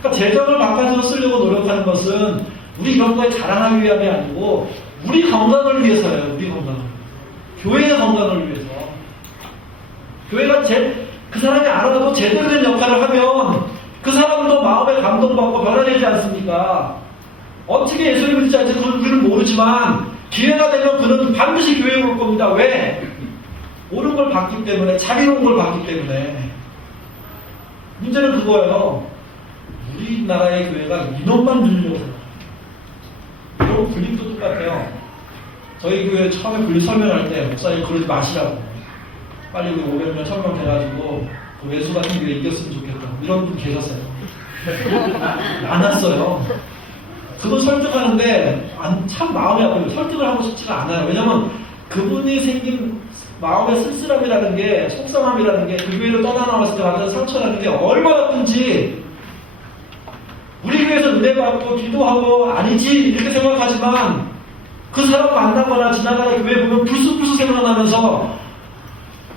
그러니까 재정을 바꿔서 쓰려고 노력하는 것은 우리 이런 거에 자랑하기 위함이 아니고 우리 건강을 위해서예요, 우리 건강을. 교회의 건강을 위해서. 교회가 그 사람이 알아도 제대로 된 역할을 하면 그 사람도 마음에 감동받고 변화되지 않습니까? 어떻게 예수를 믿지 않지 그는 모르지만 기회가 되면 그는 반드시 교회에 올 겁니다. 왜? 옳은 걸 봤기 때문에, 자비로운 걸 봤기 때문에. 문제는 그거예요. 우리나라의 교회가 인원만 늘려고 생각합니다. 여러분 분립도 똑같아요. 저희 교회 처음에 분립 설명할 때 목사님 그러지 마시라고. 빨리 우리 500명 1000명 돼가지고 그 외수 같은 교회 이겼으면 좋겠다. 이런 분 계셨어요. 안 왔어요. 그분 설득하는데 참 마음이 아파요. 설득을 하고 싶지가 않아요. 왜냐면 그분이 생긴 마음의 쓸쓸함이라는 게, 속상함이라는 게, 그 교회를 떠나나왔을 때 받는 상처라는 게 얼마나 큰지, 우리 교회에서 은혜 받고 기도하고 아니지 이렇게 생각하지만 그 사람 만나거나 지나가는 교회 보면 불쑥불쑥 생각나면서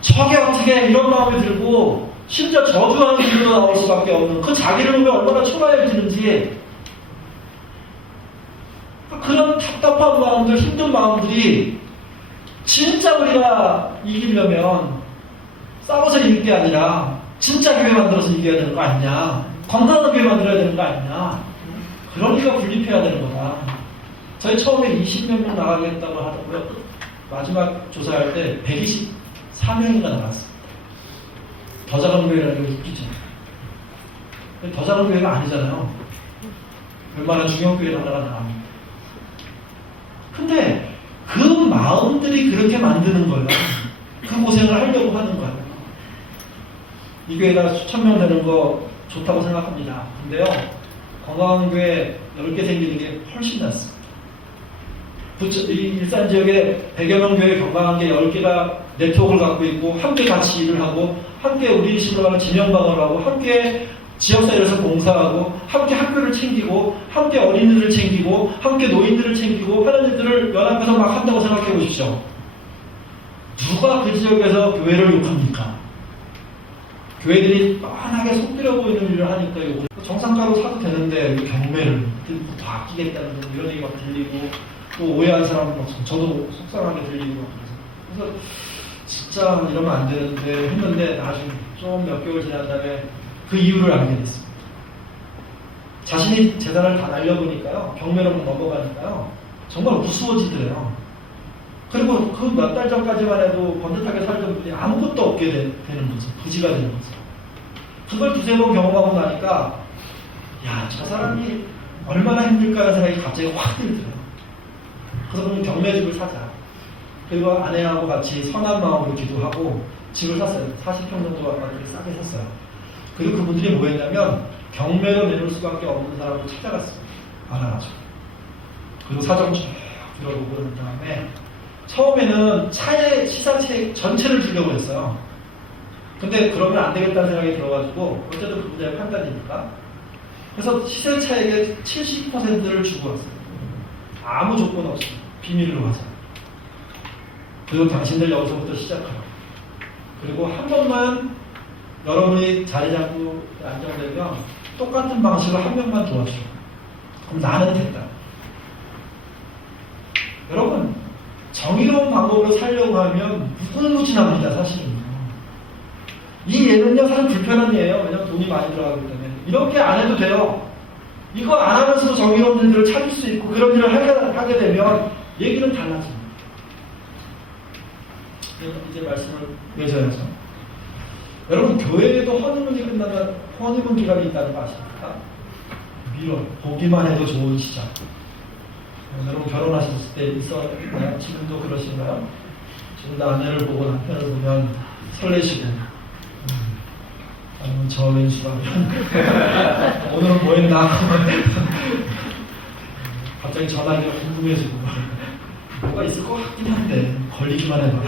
저게 어떻게 이런 마음이 들고 심지어 저주하는 기도가 나올 수밖에 없는 그 자기를 보면 얼마나 초라해지는지 그런 답답한 마음들, 힘든 마음들이 진짜 우리가 이기려면 싸워서 이길 게 아니라 진짜 교회 만들어서 이겨야 되는 거 아니냐, 건강한 교회 만들어야 되는 거 아니냐, 그러니까 분립해야 되는 거다. 저희 처음에 20명 나가겠다고 하더고요. 마지막 조사할 때 124명이나 나갔습니다. 더 작은 교회라는 게 웃기죠. 더 작은 교회가 아니잖아요. 얼마나 중형 교회 하나가 나갑니다. 근데 그 마음들이 그렇게 만드는 거예요. 그 고생을 하려고 하는 거예요. 이 교회가 수천 명 되는 거 좋다고 생각합니다. 근데요, 건강한 교회 10개 생기는 게 훨씬 낫습니다. 이 일산 지역에 100여 명 교회 건강한 게 10개가 네트워크를 갖고 있고, 함께 같이 일을 하고, 함께 우리 식으로 하는 지명방어를 하고, 함께 지역사회에서 봉사하고, 함께 학교를 챙기고, 함께 어린이들을 챙기고, 함께 노인들을 챙기고 하는 일들을 연합해서 막 한다고 생각해 보십시오. 누가 그 지역에서 교회를 욕합니까? 교회들이 뻔하게 속들여 보이는 일을 하니까 이거 정상가로 사도 되는데 경매를 더 아끼겠다는 이런 얘기 막 들리고 또 오해한 사람은 막 저도 속상하게 들리고 그래서 진짜 이러면 안 되는데 했는데 나중에 좀 몇 개월 지난 다음에 그 이유를 알게 됐습니다. 자신이 재산을 다 날려보니까요, 경매로 넘어가니까요, 정말 우스워지더래요. 그리고 그 몇 달 전까지만 해도 번듯하게 살던 분이 아무것도 없게 되는 거죠. 부지가 되는 거죠. 그걸 두세 번 경험하고 나니까, 야, 저 사람이 얼마나 힘들까 하는 생각이 갑자기 확 들더라고요. 그래서 그럼 경매집을 사자. 그리고 아내하고 같이 선한 마음으로 기도하고 집을 샀어요. 40평 정도 아파트를 싸게 샀어요. 그리고 그분들이 뭐 했냐면 경매로 내놓을 수밖에 없는 사람을 찾아갔습니다. 알아가지고. 그리고 사정 쭉 들어보고 그런 다음에 처음에는 차의 시사체 전체를 주려고 했어요. 근데 그러면 안 되겠다는 생각이 들어가지고 어쨌든 그분들의 판단이니까 그래서 시세차에게 70%를 주고 왔어요. 아무 조건 없이 비밀로 하자. 그리고 당신들 여기서부터 시작하라. 그리고 한 번만 여러분이 자리 잡고 안정되면 똑같은 방식으로 한 명만 도와줘. 그럼 나는 됐다. 여러분, 정의로운 방법으로 살려고 하면 무궁무진합니다, 사실은요. 이 예는요, 사실 불편한 예예요. 왜냐면 돈이 많이 들어가기 때문에. 이렇게 안 해도 돼요. 이거 안 하면서도 정의로운 일들을 찾을 수 있고 그런 일을 하게 되면 얘기는 달라집니다. 이제 말씀을 맺어야죠. 여러분, 교회에도 허니문이 끝나면 허니문 기간이 있다는 거 아십니까? 미뤄. 보기만 해도 좋은 시작. 여러분 결혼하셨을 때 있었나요? 지금도 그러신가요? 지금도 아내를 보고 남편을 보면 설레시고 아니면 저 왼수가 오늘은 뭐 했나? 갑자기 전화기가 궁금해지고 뭐가 있을 것 같긴 한데 걸리기만 해봐.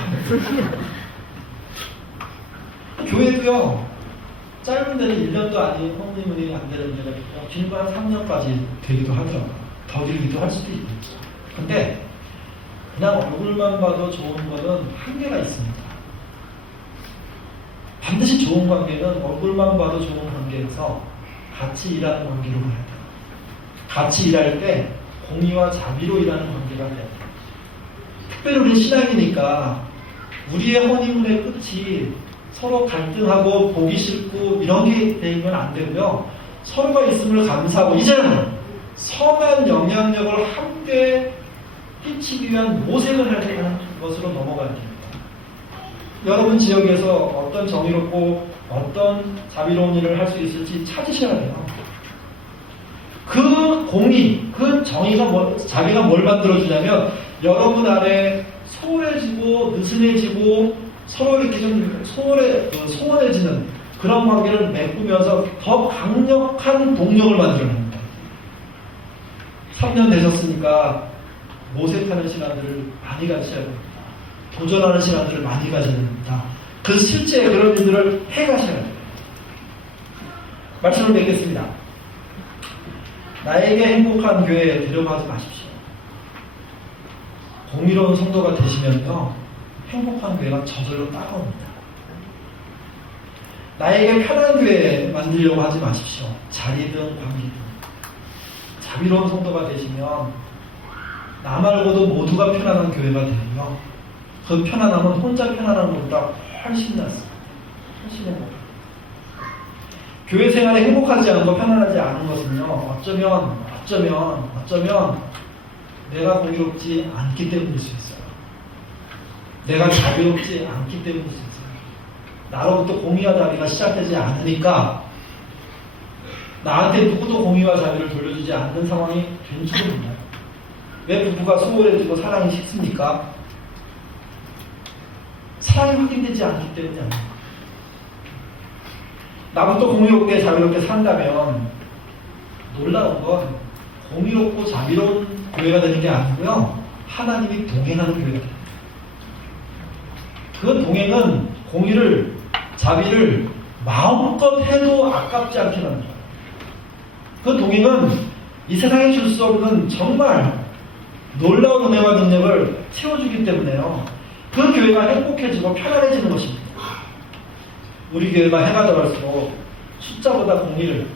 교회도요, 짧은 데는 1년도 아닌 허니문이 안 되는 데가 있고요, 긴 거 한 3년까지 되기도 하더라고요. 더 길기도 할 수도 있고. 근데 그냥 얼굴만 봐도 좋은 거는 한계가 있습니다. 반드시 좋은 관계는 얼굴만 봐도 좋은 관계에서 같이 일하는 관계로 가야 돼요. 같이 일할 때 공의와 자비로 일하는 관계가 돼야 돼요. 특별히 우리 신앙이니까 우리의 허니문의 끝이 서로 갈등하고 보기 싫고 이런 게 되면 안 되고요. 서로가 있음을 감사하고 이제는 선한 영향력을 함께 끼치기 위한 모색을 하는 것으로 넘어가야 됩니다. 여러분 지역에서 어떤 정의롭고 어떤 자비로운 일을 할 수 있을지 찾으셔야 돼요. 그 공의, 그 정의가 자비가 뭘 만들어주냐면 여러분 안에 소홀해지고 느슨해지고 서로 이렇게 좀 소원해지는 그런 관계를 메꾸면서 더 강력한 동력을 만들어냅니다. 3년 되셨으니까 모색하는 시간들을 많이 가셔야 됩니다. 도전하는 시간들을 많이 가셔야 됩니다. 그래서 실제 그런 일들을 해가셔야 돼요. 말씀을 맺겠습니다. 나에게 행복한 교회에 데려가지 마십시오. 공의로운 성도가 되시면요, 행복한 교회가 저절로 따라옵니다. 나에게 편한 교회 만들려고 하지 마십시오. 자리든 관계든. 자비로운 성도가 되시면 나 말고도 모두가 편안한 교회가 되며 그 편안함은 혼자 편안한 것보다 훨씬 낫습니다. 훨씬 행복합니다. 교회 생활에 행복하지 않고 편안하지 않은 것은요, 어쩌면 내가 공의롭지 않기 때문일 수 있어요. 내가 자비롭지 않기 때문일 수 있어요. 나로부터 공의와 자비가 시작되지 않으니까 나한테 누구도 공의와 자비를 돌려주지 않는 상황이 된지도 몰라요. 왜 부부가 소홀해지고 사랑이 식습니까? 사랑이 확인되지 않기 때문이 아닙니다. 나부터 공의롭게 자비롭게 산다면 놀라운 건 공의롭고 자비로운 교회가 되는 게 아니고요, 하나님이 동행하는 교회가 됩니다. 그 동행은 공의를, 자비를 마음껏 해도 아깝지 않게 만들어요. 그 동행은 이 세상에 줄 수 없는 정말 놀라운 은혜와 능력을 채워주기 때문에요, 그 교회가 행복해지고 편안해지는 것입니다. 우리 교회가 해가 들어갈수록 숫자보다 공의를,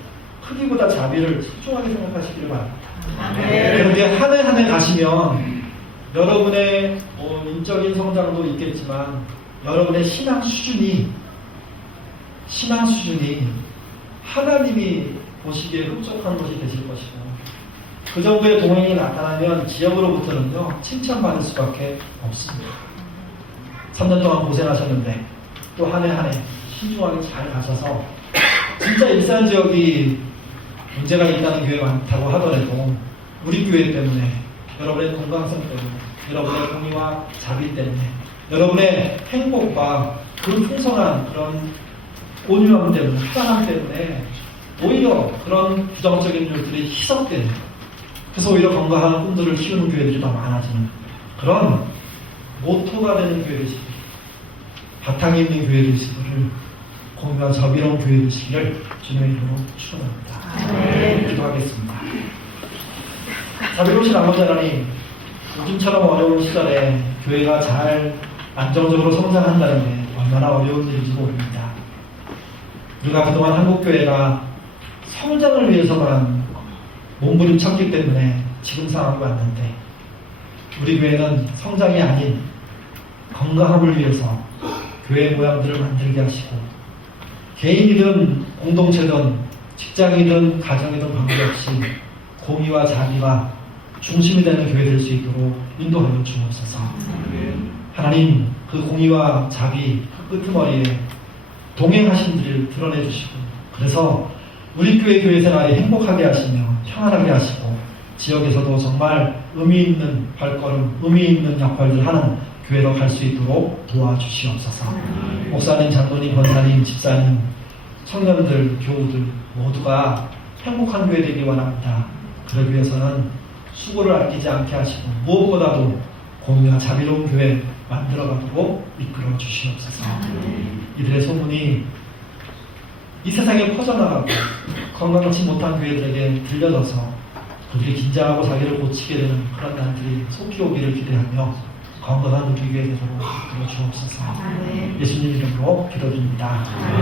크기보다 자비를 소중하게 생각하시기를 바랍니다. 그런데 한 해 한 해 가시면 여러분의 인적인 성장도 있겠지만 여러분의 신앙 수준이 하나님이 보시기에 흡족한 것이 되실 것이고, 그 정도의 동행이 나타나면 지역으로부터는요 칭찬받을 수밖에 없습니다. 3년 동안 고생하셨는데 또 한 해 한 해 신중하게 잘 가셔서 진짜 일산지역이 문제가 있다는 교회 많다고 하더라도 우리 교회 때문에, 여러분의 건강성 때문에, 여러분의 공의와 자비 때문에, 여러분의 행복과 그 풍성한 그런 온유함 때문에, 사랑 때문에 오히려 그런 부정적인 일들이 희석되는, 그래서 오히려 건강한 꿈들을 키우는 교회들이 더 많아지는 그런 모토가 되는 교회 되시길, 바탕이 있는 교회 되시기를, 공유와 자비로운 교회 되시기를 주님의 이름으로 축원합니다. 기도하겠습니다. 자비로우신 아버지 하나님, 요즘처럼 어려운 시절에 교회가 잘 안정적으로 성장한다는 게 얼마나 어려운 일인지 모릅니다. 우리가 그동안 한국교회가 성장을 위해서만 몸부림쳤기 때문에 지금 상황이 왔는데, 우리 교회는 성장이 아닌 건강함을 위해서 교회 모양들을 만들게 하시고, 개인이든 공동체든 직장이든 가정이든 관계없이 공의와 자비가 중심이 되는 교회 될 수 있도록 인도하여 주옵소서. 하나님, 그 공의와 자비 그 끄트머리에 동행하신 일을 드러내 주시고, 그래서 우리 교회 생활이 행복하게 하시며 평안하게 하시고, 지역에서도 정말 의미 있는 발걸음, 의미 있는 역할을 하는 교회로 갈 수 있도록 도와주시옵소서. 목사님, 장로님, 권사님, 집사님, 청년들, 교우들 모두가 행복한 교회 되기 원합니다. 그러기 위해서는 수고를 아끼지 않게 하시고, 무엇보다도 공유와 자비로운 교회 만들어가도록 이끌어 주시옵소서. 이들의 소문이 이 세상에 퍼져나가고 건강치 못한 교회들에게 들려져서 그들이 긴장하고 자기를 고치게 되는 그런 날들이 속히 오기를 기대하며 건강한 우리 교회 되도록 이끌어 주옵소서. 예수님 이름으로 기도드립니다.